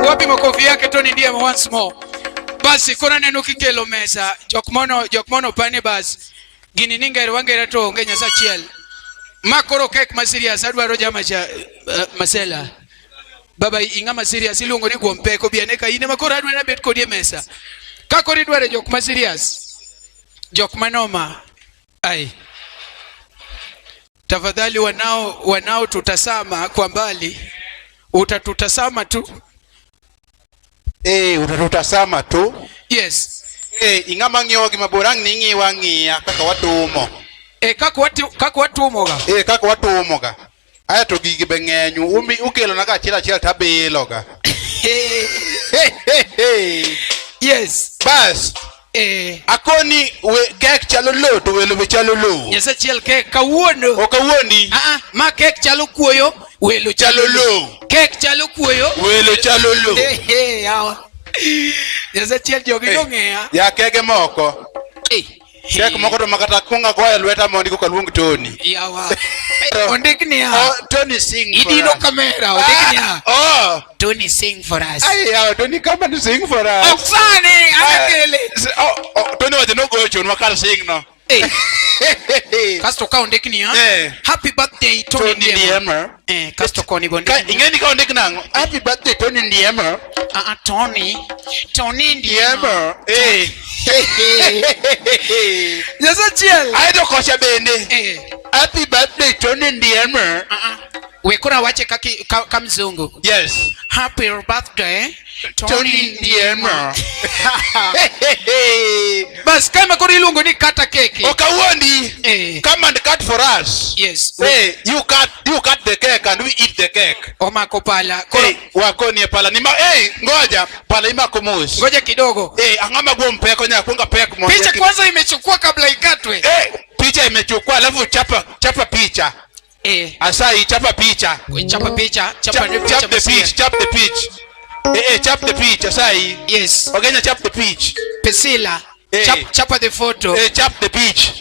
Wapi makofi yake Tony Ndiema once more. Basi kuna neno kikelo mesa jokmono pane bas gini ningere wangera to ngenya sa chiel makoro kek masirias adwaro jama cha masela baba inga masirias iluongo ni gompe ko biane ka ine makoro adwaro bet kodie mesa kakori dware jok masirias jok manoma ai tafadhali wanao tutasama kwa mbali utatutasama tu. Utatutasama tu. Yes. Ingama ng'iewo gima borang ni ng'iwa ng'iya kaka watumo. Kaka watumo ga. Kaka watumo ga. Aya to gigi be ng'enyu ukelo na ka achiel tabilo ga. Yes. Bas. Akoni kek chalo lo to welo be chalo lo. Nyesa chiel kek kawuono. O kawuondi. Ma kek chalo kuoyo welo chalo lo. Kek chalo kuoyo welo chalo lo. Yawa. Nyesa chiel jogi ng'eya. Ya kege moko. Kek moko to makata kunga goya lweta mondi ko luong Tony. Yawa. Ondiknia. Tony sing for us. Idino kamera ondiknia. Tony sing for us. Ay, Tony come and sing for us. Oksani anakele. Tony wacho no gocho wakal sing no. Kasto ka ondik ni happy birthday Tony Ndiema. Kasto koni bondik. Ingeni ka ondik nango. Happy birthday Tony Ndiema. Tony Ndiema. Yasa chiel. Ai do kocha bende. Happy birthday Tony Ndiema. We kuna wache kamzungu. Yes. Happy birthday Tony Ndiema. Bas kama kori lungo ni kata keki. Okawuondi. Come and cut for us. Yes. Hey, you cut the cake and we eat the cake. Omako pala. Hey, wakoni pala. Ngoja pala imako mus. Ngoja kidogo. Angama guo mpeko nya kunga pek moja. Picha kwanza imechukua kabla ikatwe. Picha imechukua alafu chapa picha. Asai chapa picha. Chapa picha. Chap the pitch. Chap the pitch, asai. Yes. Ogenya chap the pitch. Pesila. Chapa the photo. Chap the pitch.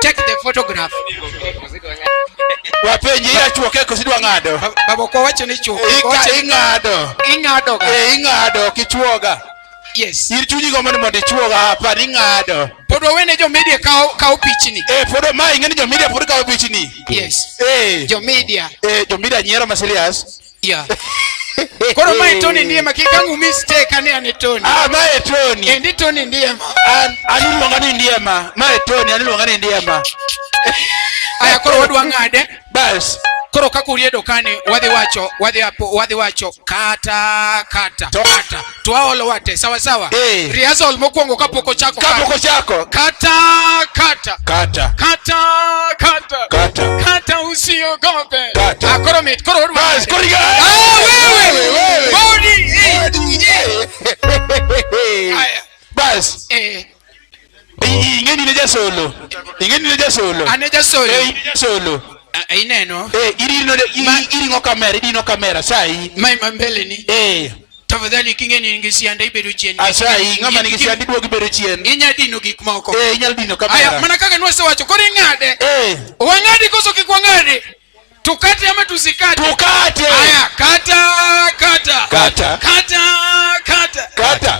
Take the photograph. Wapenye ila chuoke kusidwa ngado. Babo kwa wacho ni chuo. Ingado. Ingado kichuoga. Yes. Iri chunyi goma ni mwende chuoga hapa ni ngado. Podo wene jo media kao pichini. Podo maa ingeni jo media podo kao pichini. Yes. Jo media. Jo media nyero masilias. Yeah. Koro mae Tony Ndiema kikangu mistake ane Tony. Mae Tony. Endi Tony Ndiema. Aniluonga ni Ndiema. Mae Tony aniluonga ni Ndiema. Aya koro wadwa ngade. Bas. Koro kakurie dokani wadhi wacho kata. Tuaolo wate sawa. Rehearsal mokwongo kapoko chako. Kata usiogope. Koro mit koro wadwa. Bas koriga. Wewe. Body. Aya. Bas. Ingeni neja solo. Aneja solo. Ineno. Iri ngo kamera sai. Mai mambele ni. Tafadhali kingeni ngisianda ibedo chien. Asai ngama ngisianda duogi bedo chien. Inyadino gik moko. Inyal dino kamera. Aya mana kaka nwase wacho kori ngade. Wangadi koso kikwangade. Tukate ama tusikate? Tukate. Aya kata.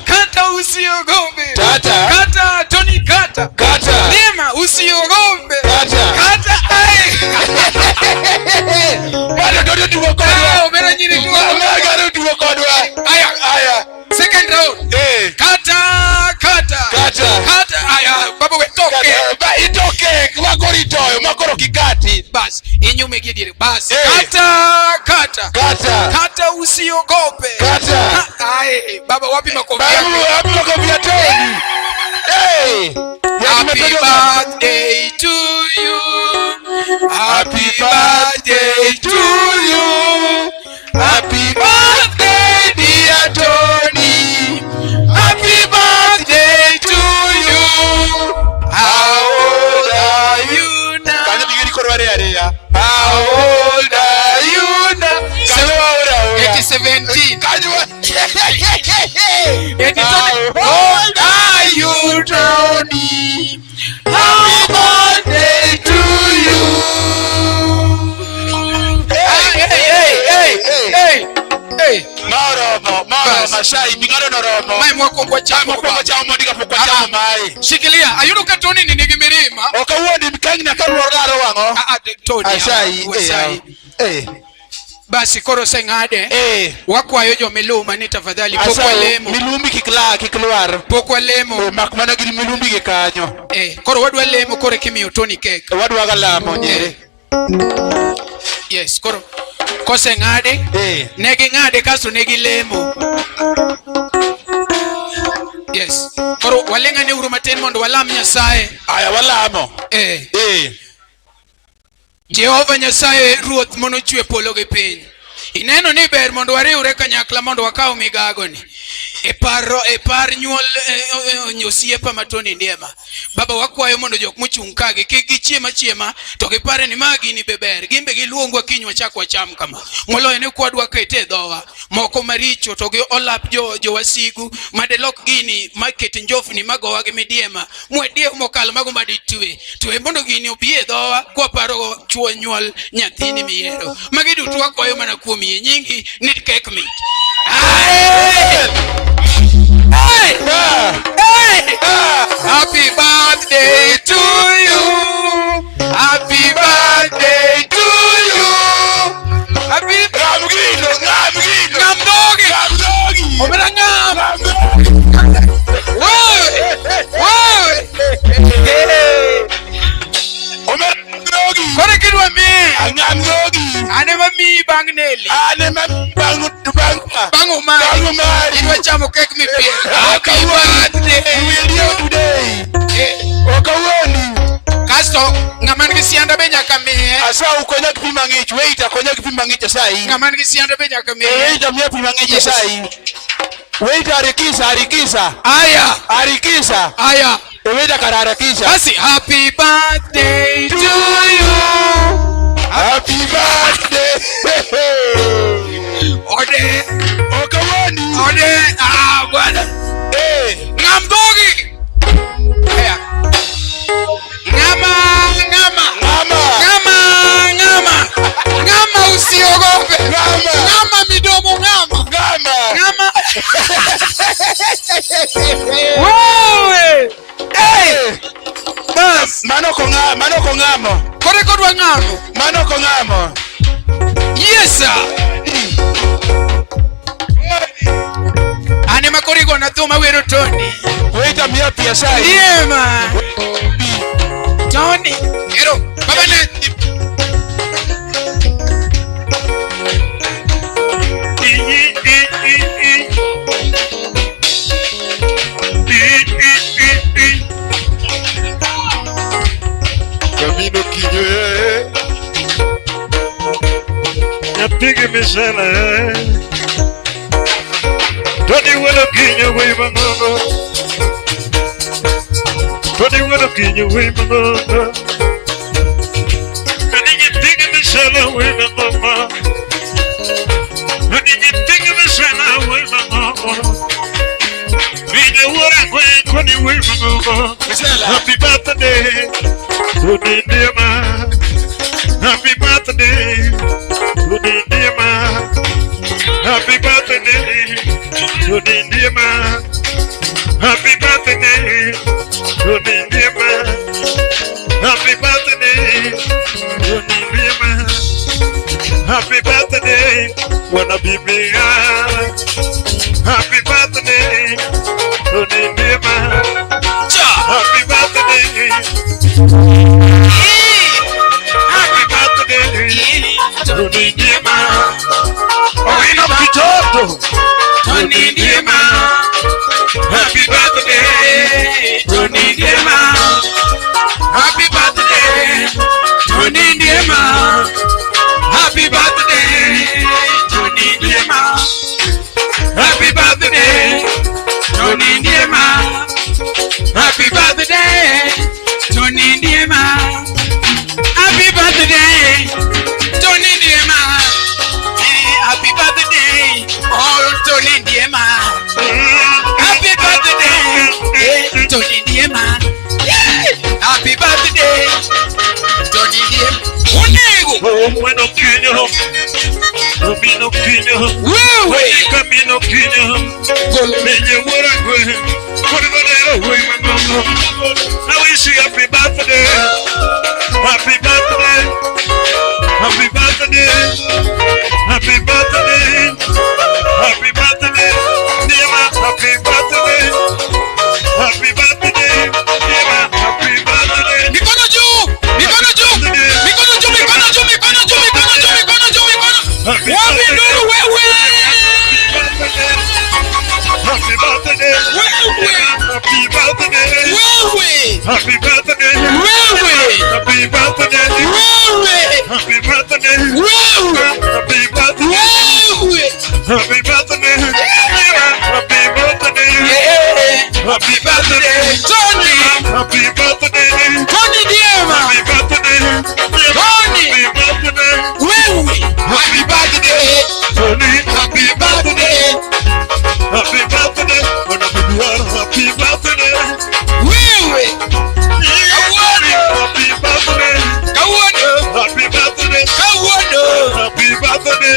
Kata usiogope. Kata Tony kata. Ndiema usiogope. Kata Bado dodo tuwo kodwa. Mera nyini tuwo kodwa. Aya. Second round. Kata. Aya baba we toke. Itoke wakori toyo makoro kikati. Bas inyume gidiere. Bas kata usiogope. Ai baba wapi makofi? Wapi makofi ya Tony? Happy birthday to you. Happy birthday to you. Happy birthday dear Tony. Happy birthday to you. How old are you now? Kanya bigiri korware area. How old are you now? 17. How old are you Tony? Happy birthday to you. Hey. Maromo, shai mingaro noromo. Mai mwako kwa chamo mondika pokwa chamo mai. Shikilia, ayuno ka Tony ni nigimirima. Okawuondi mkangi na karuorgaro wango. Tony. Ashai. Basi koro sengade. Wakwayo jo miluma ni tafadhali pokwa lemo. Milumbi kiklwar. Pokwa lemo. Makmana giri milumbi ke kanyo. Koro wadwa lemo kore kimi Tony cake. Wadwa galamo nyere. Yes, koro kose ngade. Negi ngade kaso negi lemo. Yes. Koro walenga ne urumaten mondo walam Nyasaye. Aya walamo. Jehova Nyasaye ruoth mono chwe polo gi piny. Ineno ni ber mondo wariwre kanyakla mondo wakaw migago ni. E par nyuol osiepa ma Tony Ndiema. Baba wakwayo mondo jok mochung' kagi kik gichiema to gipare ni magi ni beber. Gimbe giluongwa kinywa chakwa cham kama. Moloyo ne kwadwa kete dhowa. Moko maricho to gi olap jo wasigu madelok gini market njofni magowa gi midiema. Mwedie mokalo mago maditwe. Twe mondo gini obie dhowa kwa paro chuo nyuol nyathini miero. Magi duto wakwayo mana kuom yie nyingi need cake meat. birthday to you. Happy birthday to you. Happy Ngamdogi. Omera ngam. Wow. Kore kidwa mi. Ane ma mi bang Nelly. Bang umari. Iwa chamo cake mi pia. Happy birthday. Kasto ngaman gisianda be nyaka miye. Asa ukonya kipima ngich. Wait akonya kipima ngich sai. Ngaman gisianda be nyaka miye. Wait amia kipima ngich sai. Wait arikisa. Aya. Wait akarakisa. Basi happy birthday to you. Happy birthday. Ode. Bwana. Ngamdogi. Aya. Ngama usiogope. Ngama midomo ngama. Wewe. Bas. Manoko ngamo. Kore kodwa ngamo. Manoko ngamo. Yes sir. Ane makorigo na tuma wero Tony. Wait amia pia sai. Ndiema. Tony. Ero. Baba na. Camino Kinyo. Yapige misela. Tony wala Kinyo we mango. Tony wala Kinyo we mango. Tony yapige misela we mango. Tony yapige misela we mango. Vine wala Tony we mango. Happy birthday to Ndiema. Happy birthday to Ndiema. Happy birthday to Ndiema. Happy birthday to Ndiema. Happy birthday to Ndiema. Happy birthday wanna be me. Happy birthday to Ndiema. Happy birthday. Happy birthday to Ndiema. Oh, ina mkitoto to Ndiema. Happy birthday to Ndiema. Happy birthday to Ndiema. Happy birthday to Ndiema. Happy birthday to Ndiema. Happy birthday to Ndiema. Happy birthday to Ndiema. Happy birthday all to Ndiema. Happy birthday to Ndiema. Happy birthday to Ndiema. Unego. Bueno Kinyo. Camino Kinyo. Wewe. Camino Kinyo. Menye waragwe. I wish you happy birthday. Happy birthday. Happy birthday. Happy birthday. Happy birthday. Ndiema, happy birthday. Happy birthday. Ndiema, happy birthday. Mikono juu. Wapi nuru wewe. Happy birthday. Happy birthday. Happy birthday. Happy birthday. Happy birthday. Happy birthday. Happy birthday. Happy birthday. Happy birthday. Tony. Happy birthday. Tony Ndiema. Happy birthday. Tony. Happy birthday. Wewe. Happy birthday. Tony. Happy birthday. Happy birthday. Happy birthday. Wewe. Happy birthday. Kawono. Happy birthday. Kawono. Happy birthday.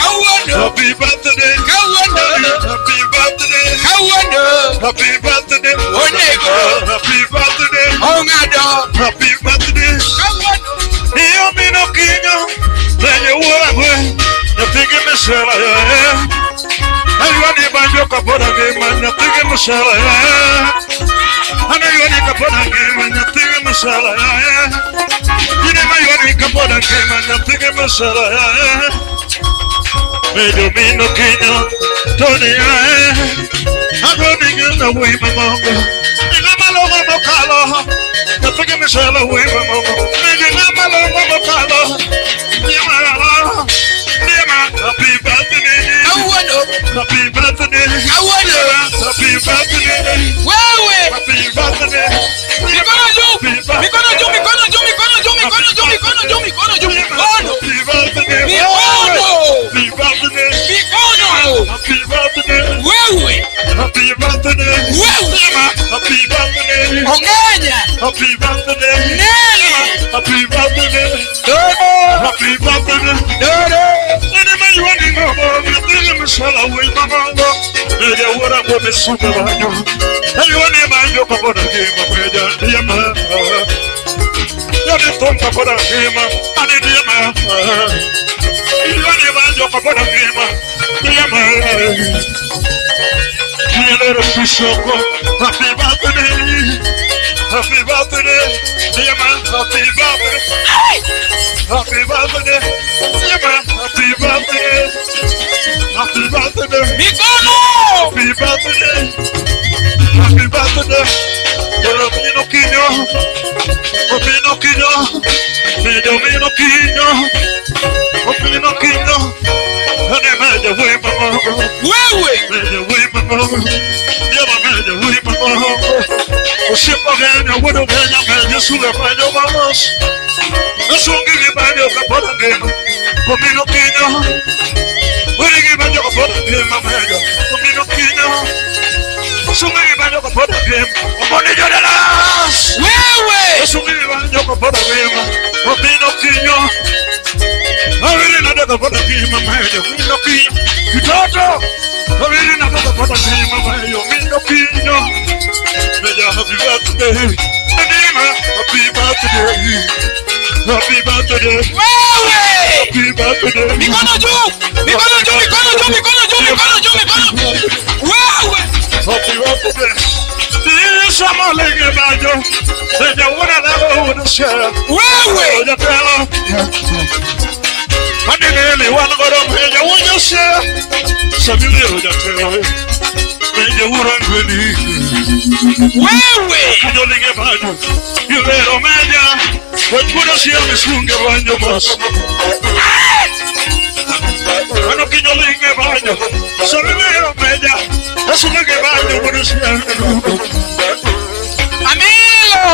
Kawono. Happy birthday. Kawono. Happy birthday. Kawono. Happy birthday. Onego. Happy birthday. ngado. Happy birthday. Iyo mino kinyo. Lenye uwa gwe. Nyapige misela ya. Ayuani banjo kapora gema. Nyapige misela ya. Anayuani kapora gema. Nyapige misela ya. Ndema yuani kapora gema. Nyapige misela ya. Medio mino kinyo. Tony ya. Agoni ngena wima mongo. Malongo mokalo, napige misela wewe mongo. Nina malongo mokalo, Ndiema, happy birthday. Happy birthday. Happy birthday. Wewe. Happy birthday. Mikono juu, mikono juu, mikono juu, mikono juu, mikono juu, mikono juu, mikono juu, mikono. Happy birthday. Mikono. Happy birthday. Mikono. Happy birthday. Wewe. Happy birthday. Wewe. Happy birthday. Ongenya. Happy birthday. Neli. Happy birthday. Dodo. Happy birthday. Dodo. Ndema yuani ngoma, napige misela wewe mongo. Media wora kwa misuka banyo. Ayuani banjo kapora gema media Ndiema. Yoni tonka kapora gema ani Ndiema. Ayuani banjo kapora gema Ndiema. Kielero pisoko. Happy birthday. Happy birthday. Ndiema. Happy birthday. Happy birthday. Ndiema. Happy birthday. Happy birthday. Mikono. Happy birthday. Happy birthday. Pero mino kinyo. Mino kinyo. Mino kinyo. Mino kinyo. Hane meja wima mongo. Wewe. Meja wima mongo. Ndiema meja wima mongo. Ushipa ganya wudu ganya meja suga panyo vamos. Nasungi banyo kapora gema. Mino kinyo. Wurigi banyo kapora gema meja. Mino kinyo. Sungi banyo kapora gema. Omoni jodelas. Wewe. Sungi banyo kapora gema. Mino kinyo. Awiri nada kapora gema meja. Mino kinyo. Kitoto. Awiri nada kapora gema meja. Mino kinyo. Meja happy birthday. Ndiema happy birthday. Happy birthday. Wewe. Happy birthday. Mikono juu. Mikono juu, mikono juu, mikono juu, mikono juu, mikono. Wewe. Happy birthday. This amalege bajo. Meja wona labo wona share. Wewe. Oja telo. Manele wana goro meja wona share. Sabili oja telo. Meja wona ngweni. Wewe. Kinyolinge bajo. Yulero meja. Wajuna siya misunge banyo mas. Ano kinyolinge bajo. Sabili meja. Asunge bajo wona siya. Amigo.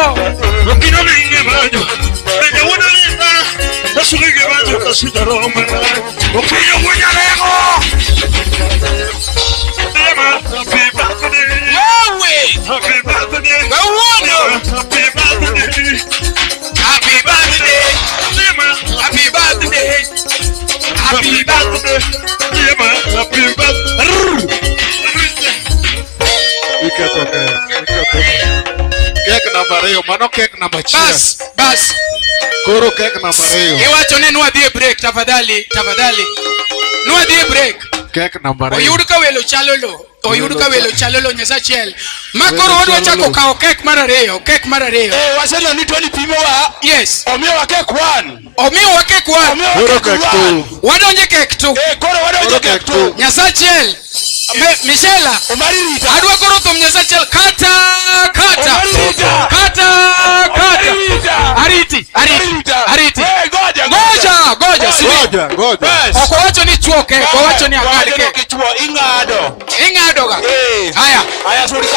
Kinyolinge bajo. Meja wona linda. Asunge bajo kasita roma. Okinyo wona lego. Ndiema happy birthday. Wewe. Happy birthday. Wewe. Happy birthday. Happy birthday. Ndiema Happy birthday. Happy birthday. Ndiema happy birthday. Kek namba riyo, mano kek namba chiel. Bas. Koro kek namba riyo. Iwacho ni nwa dhie break tafadhali. Nwa dhie break. Kek namba riyo. Oyud ka welo chalo lo Nyasachiel. Makoro wadwa chako kao kek mar ariyo. Waseno ni 20 pimo wa. Yes. Omiyo wa kek 1. Omiyo kek 1. Koro kek 2. Wadonje kek 2. Koro wadonje kek 2. Nyasachiel. Michela. Omaririta. Adwa koro thum Nyasachiel kata. Ariti. Goja. Oko wacho ni chuo ke, oko wacho ni ang'ad ke. Kichuo ing'ado ga. Haya sudu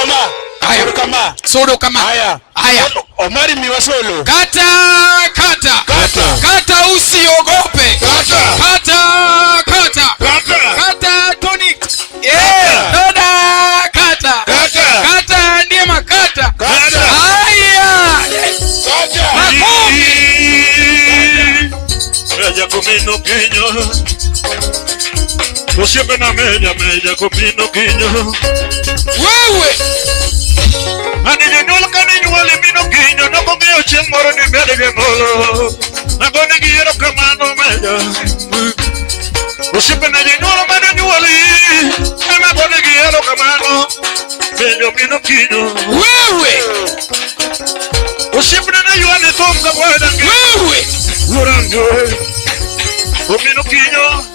kama. Haya. Omari miwa solo. Kata usiogope. Kata tonic. Doda kata. Ndiema kata. Haya. Makofi. Meja komino kinyo. Osiembe na meja komino kinyo. Wewe. Ani nyuol kani nyuol mino kinyo. Noko Ongeo chemoro ni mbele molo. Nagone giro kamano meja. Usipe na jinuolo mano nyuoli. Nagone giro kamano. Mejo mino kinyo. Wewe. Usipe na yuali tomka mwadange. Wewe. Urango. Mino kinyo.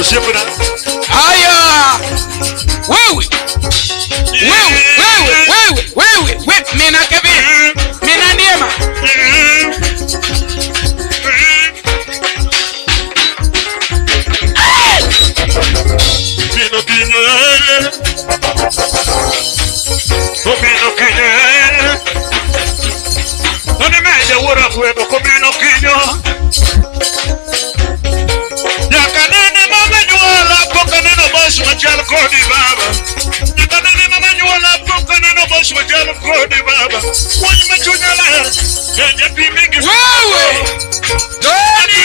Usipe na. Haya. Wewe. Wewe. Mina Kevin. Mina Ndiema. Mino kinyo. Mino kinyo. None meja wura kuweko kumino kinyo. Yakanene mama nyuala poka neno bosu machalo kodi baba. Yakanene mama nyuala poka neno bosu machalo kodi baba. Wani machunyala Kenya pimiki Wewe. Doni.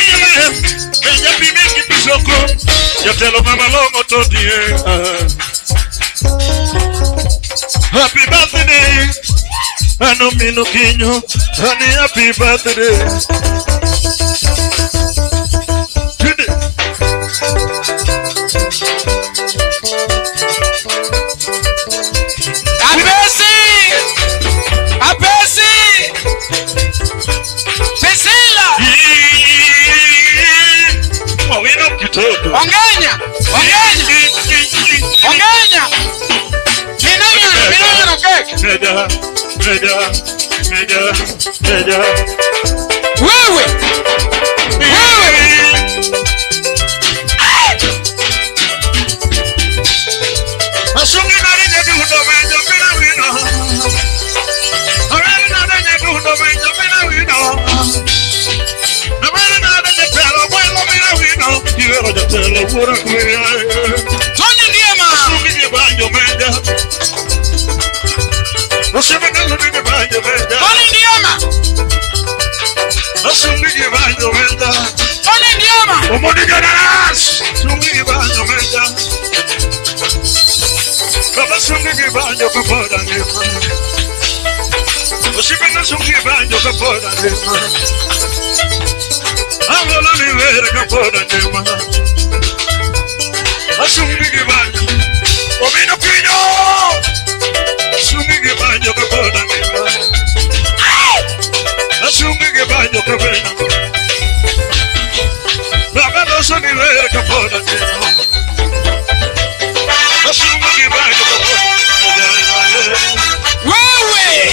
Kenya pimiki pisoko. Yatelo mama longo todie. Happy birthday. Ano mino kinyo. Honey, happy birthday. Apesi. Pesila. Mawino kitoto. Ongenya. Minanya na keke. Meja. Wewe. Asungi na rinje dudo meja mina wino. Arena na rinje dudo meja mina wino. Arena na rinje pelo bueno mina wino. Quiero ya pelo pura kuya. Tony Ndiema. Asungi ni banjo meja. Usipe na rinje banjo meja. Tony Ndiema. Asungi ni banjo meja. Tony Ndiema. Omoni ganas. Asungi ni banjo meja. Baba sungi banjo kapoda Ndiema. Usipe na sungi banjo kapoda Ndiema. Angola ni wera kapoda Ndiema. Asungi banjo. Omino kinyo. Sungi banjo kapoda Ndiema. Asungi banjo kapoda. Baba no sungi wera kapoda Ndiema. Asungi banjo kapoda. Wewe.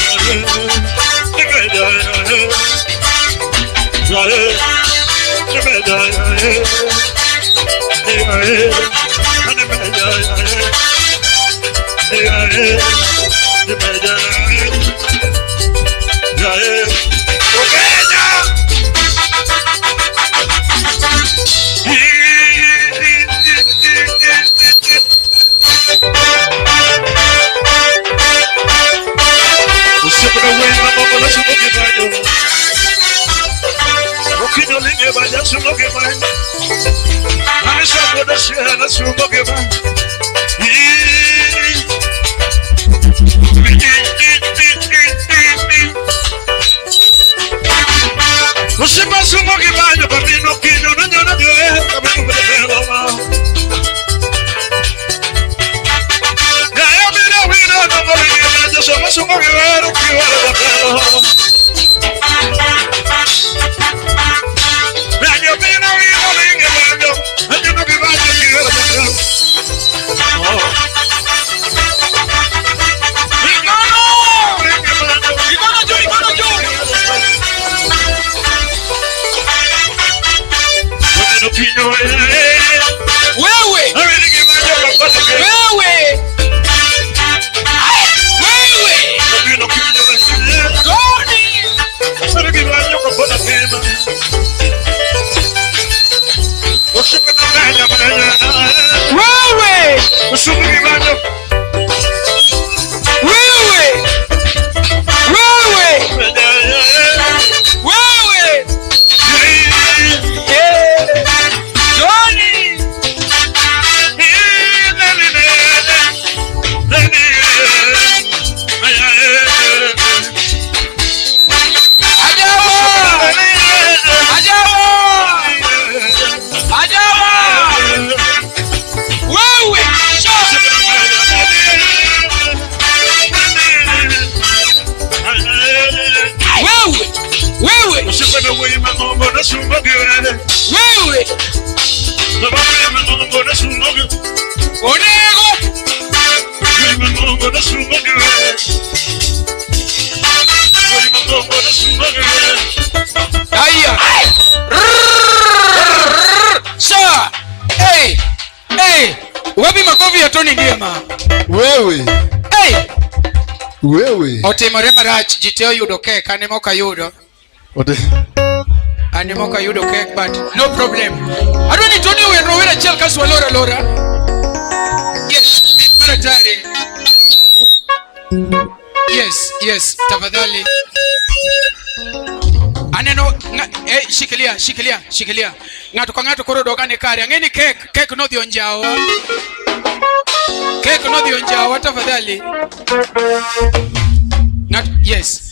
Wewe Wewe. Onego. Aya. Sha. Hey. Hey. Wapi makofi ya Tony Ndiema? Wewe. Hey. Wewe. Otimore marach jiteo yudo kek animoka yudo. Animoka yudo kek but no problem. Adoni Tony wero wera chel kaswa lora. Yes, maratari. Yes, tafadhali. Aneno shikilia. Ngato kwa ngato koro dogane kare. Angeni kek no dhi onjao. Kek no dhi onjao tafadhali. Yes.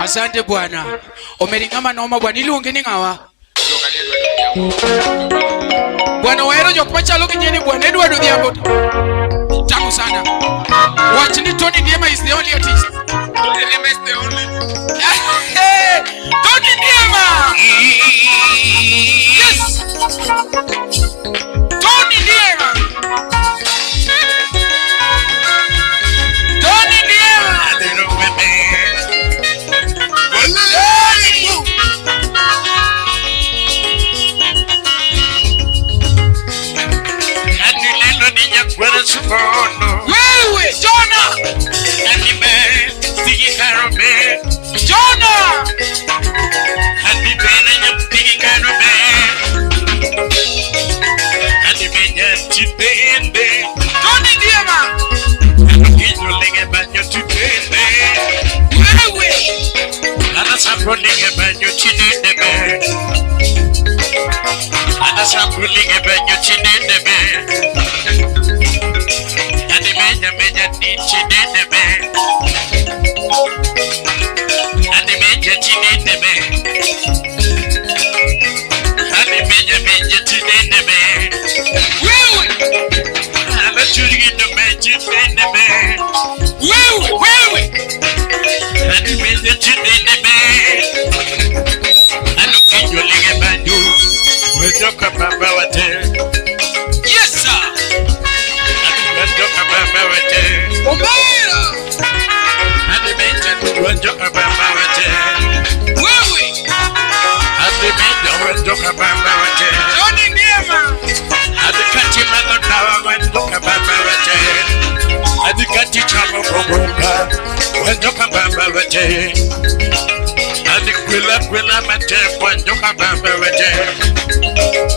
Asante bwana. Omeringama noma bwana iluonge ni ngawa. Bwana waero jok machalo kinyeni bwana Edward Odhiambo. Tamu sana. Watch ni Tony Ndiema is the only artist. Tony Ndiema is the only. Tony Ndiema. Yes. Tony Ndiema. Tony Ndiema. Wewe Jona anime sigi karobe Jona anime sigi karobe anime nyatibende Tony Ndiema anakino lenge banyo tibende wewe anasapo lenge banyo chinendebe anasapo lenge banyo chinendebe Meja chinendebe Adi meja chinendebe Adi meja chinendebe Wewe Ala churigino meja chinendebe Wewe Adi meja chinendebe Anu kinyo linge banyu Wejoka baba wate Yes sir Wejoka baba wate Omera Adi meja wejoka baba wate Wewe Adi meja wejoka baba wate Tony Ndiema Adi kati madona wejoka baba wate Adi kati chama kogoka wejoka baba wate Adi kwila mate wejoka baba wate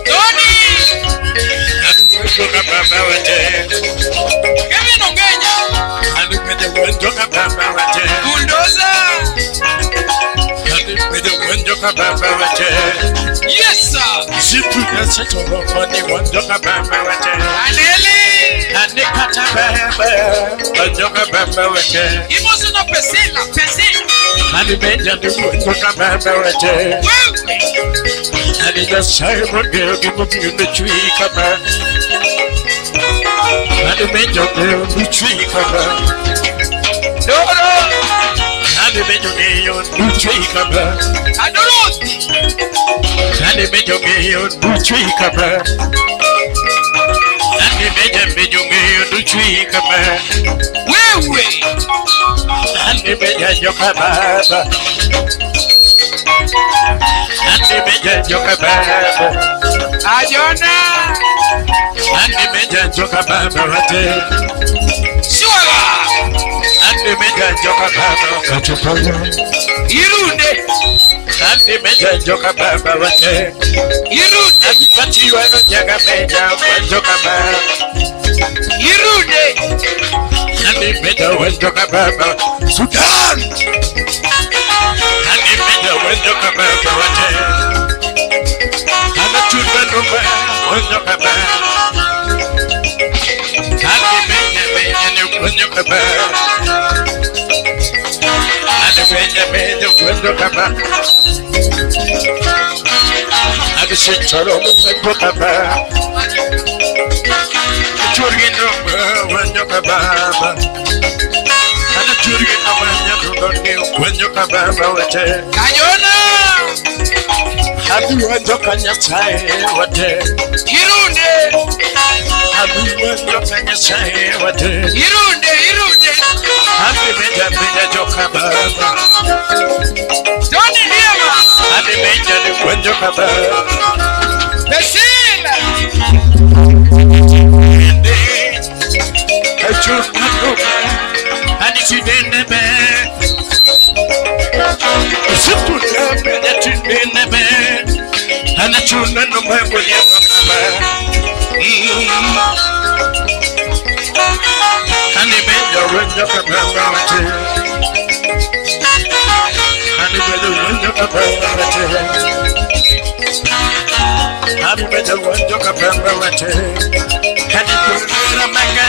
Tony Adi wejoka baba wate Kevin Ongenya Adi wejoka baba wate Bulldozer Adi wejoka baba wate Yes sir Zipu na setoro money wejoka baba wate Anele Adi kata baba wejoka baba wate Imoso no pesela Adi meja wejoka baba wate Adi the Simon girl give me the tree cover Adi meja girl the tree cover Doro Adi meja girl the tree cover Adoroti Adi meja girl the tree cover Adi meja girl the tree cover Wewe Adi meja joka baba Andi meja joka baba Ajona Andi meja joka baba wate Shwala Andi meja joka baba kachupaya Irunde Andi meja joka baba wate Irunde Andi kati wano jaga meja joka baba Irunde Andi meja joka baba Sudan Andi meja joka baba wate Ana chulwa nomba joka baba Andi meja joka baba Andi meja joka baba Andi sitaro joka baba Churgi nomba joka baba Ana churgi nomba joka baba wenjo kababa wate kanyona Habi wenjo kanyasai wate irunde Habi wenjo kanyasai wate irunde Habi beja joka baba Tony Ndiema Habi beja wenjo kababa Besila And it's in the bed. Simple that in the bed. And the children of my will never come. And the bed are run up a mountain. And the bed are run up a mountain. And the bed are run up a mountain. And it was a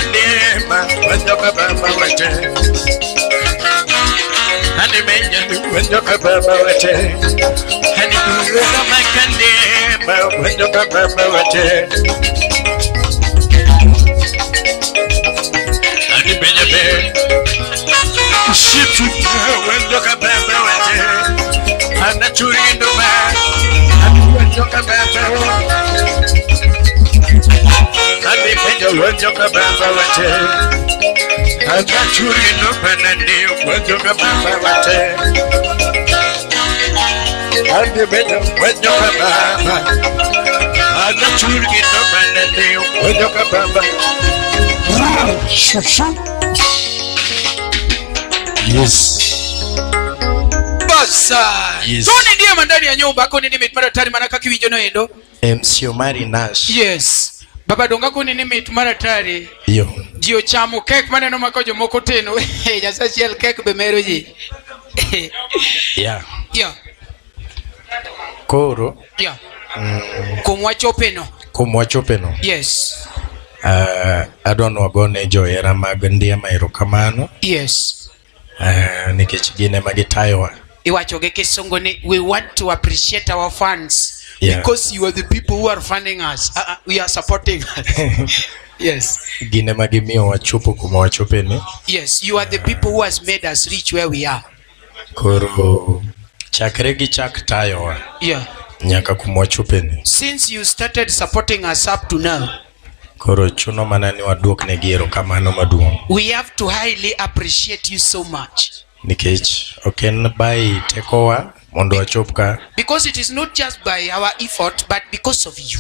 Ndiema, when the Baba went. And the man when the Baba went. And it was a Ndiema, when the Baba went. And the Benjamin ship to when the Baba went. And the Turin the man, and when the Baba and the Benjamin when the Baba went. And the Turin the man, and the Baba went. And the Benjamin when the Baba, and the Turin the man, and the Baba. Yes. Basa Yes. Tony Ndiema ndani ya nyumba ko nini mitmara tari manaka kiwijo no endo MC Omari Nash. Yes baba donga ko nini mitmara tari Yo. dio chamo kek maneno makojo moko teno ya social kek be mero ji Yeah. yeah Koro. yeah kumwachopeno yes adon wagone joera mag Ndiema erokamano. yes Nikech gine magitayowa. iwacho ge kisongo ni we want to appreciate our fans because you are the people who are funding us we are supporting us yes Gine magimiyo wachopo kuma wachopeni. yes you are the people who has made us reach where we are Koro chakre gi chak tayowa yeah nyaka kuma wachopeni. since you started supporting us up to now Koro chuno mana ni waduok ne erokamano maduong'. we have to highly appreciate you so much Nikech oken by tekowa mondo wachop ka. because it is not just by our effort but because of you.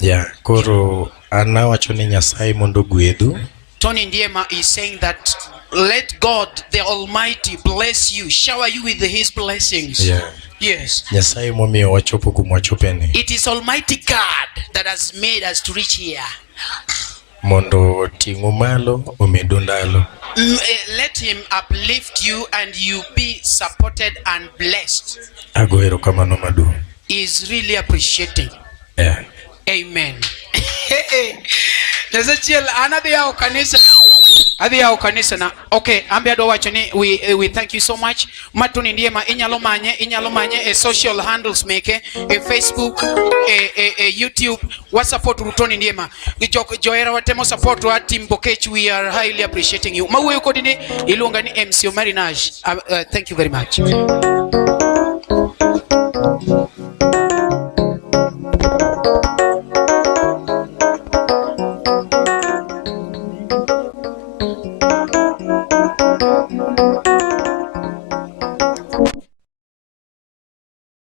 Yeah, koro anawacho ni Nyasaye mondo gwedhu. Tony Ndiema is saying that let God the Almighty bless you, shower you with his blessings. Yeah. Yes. Nyasaye momiyo wachopo kuma wachopeni. It is Almighty God that has made us to reach here. Mondo ting'u malo omedu ndalo. Let him uplift you and you be supported and blessed. Ago erokamano maduong'. He is really appreciating. Yeah. Amen. Nazachiel another yao kanisa. Adi yao kanisa na. Okay, ambia do wacho ni we thank you so much. Matuni Ndiema inyalo manye social handles meke Facebook YouTube what support Tony Ndiema. Joera watemo support wa team Bokech, we are highly appreciating you. Mawe yuko dini iluonga ni MC Omari Nash. Thank you very much.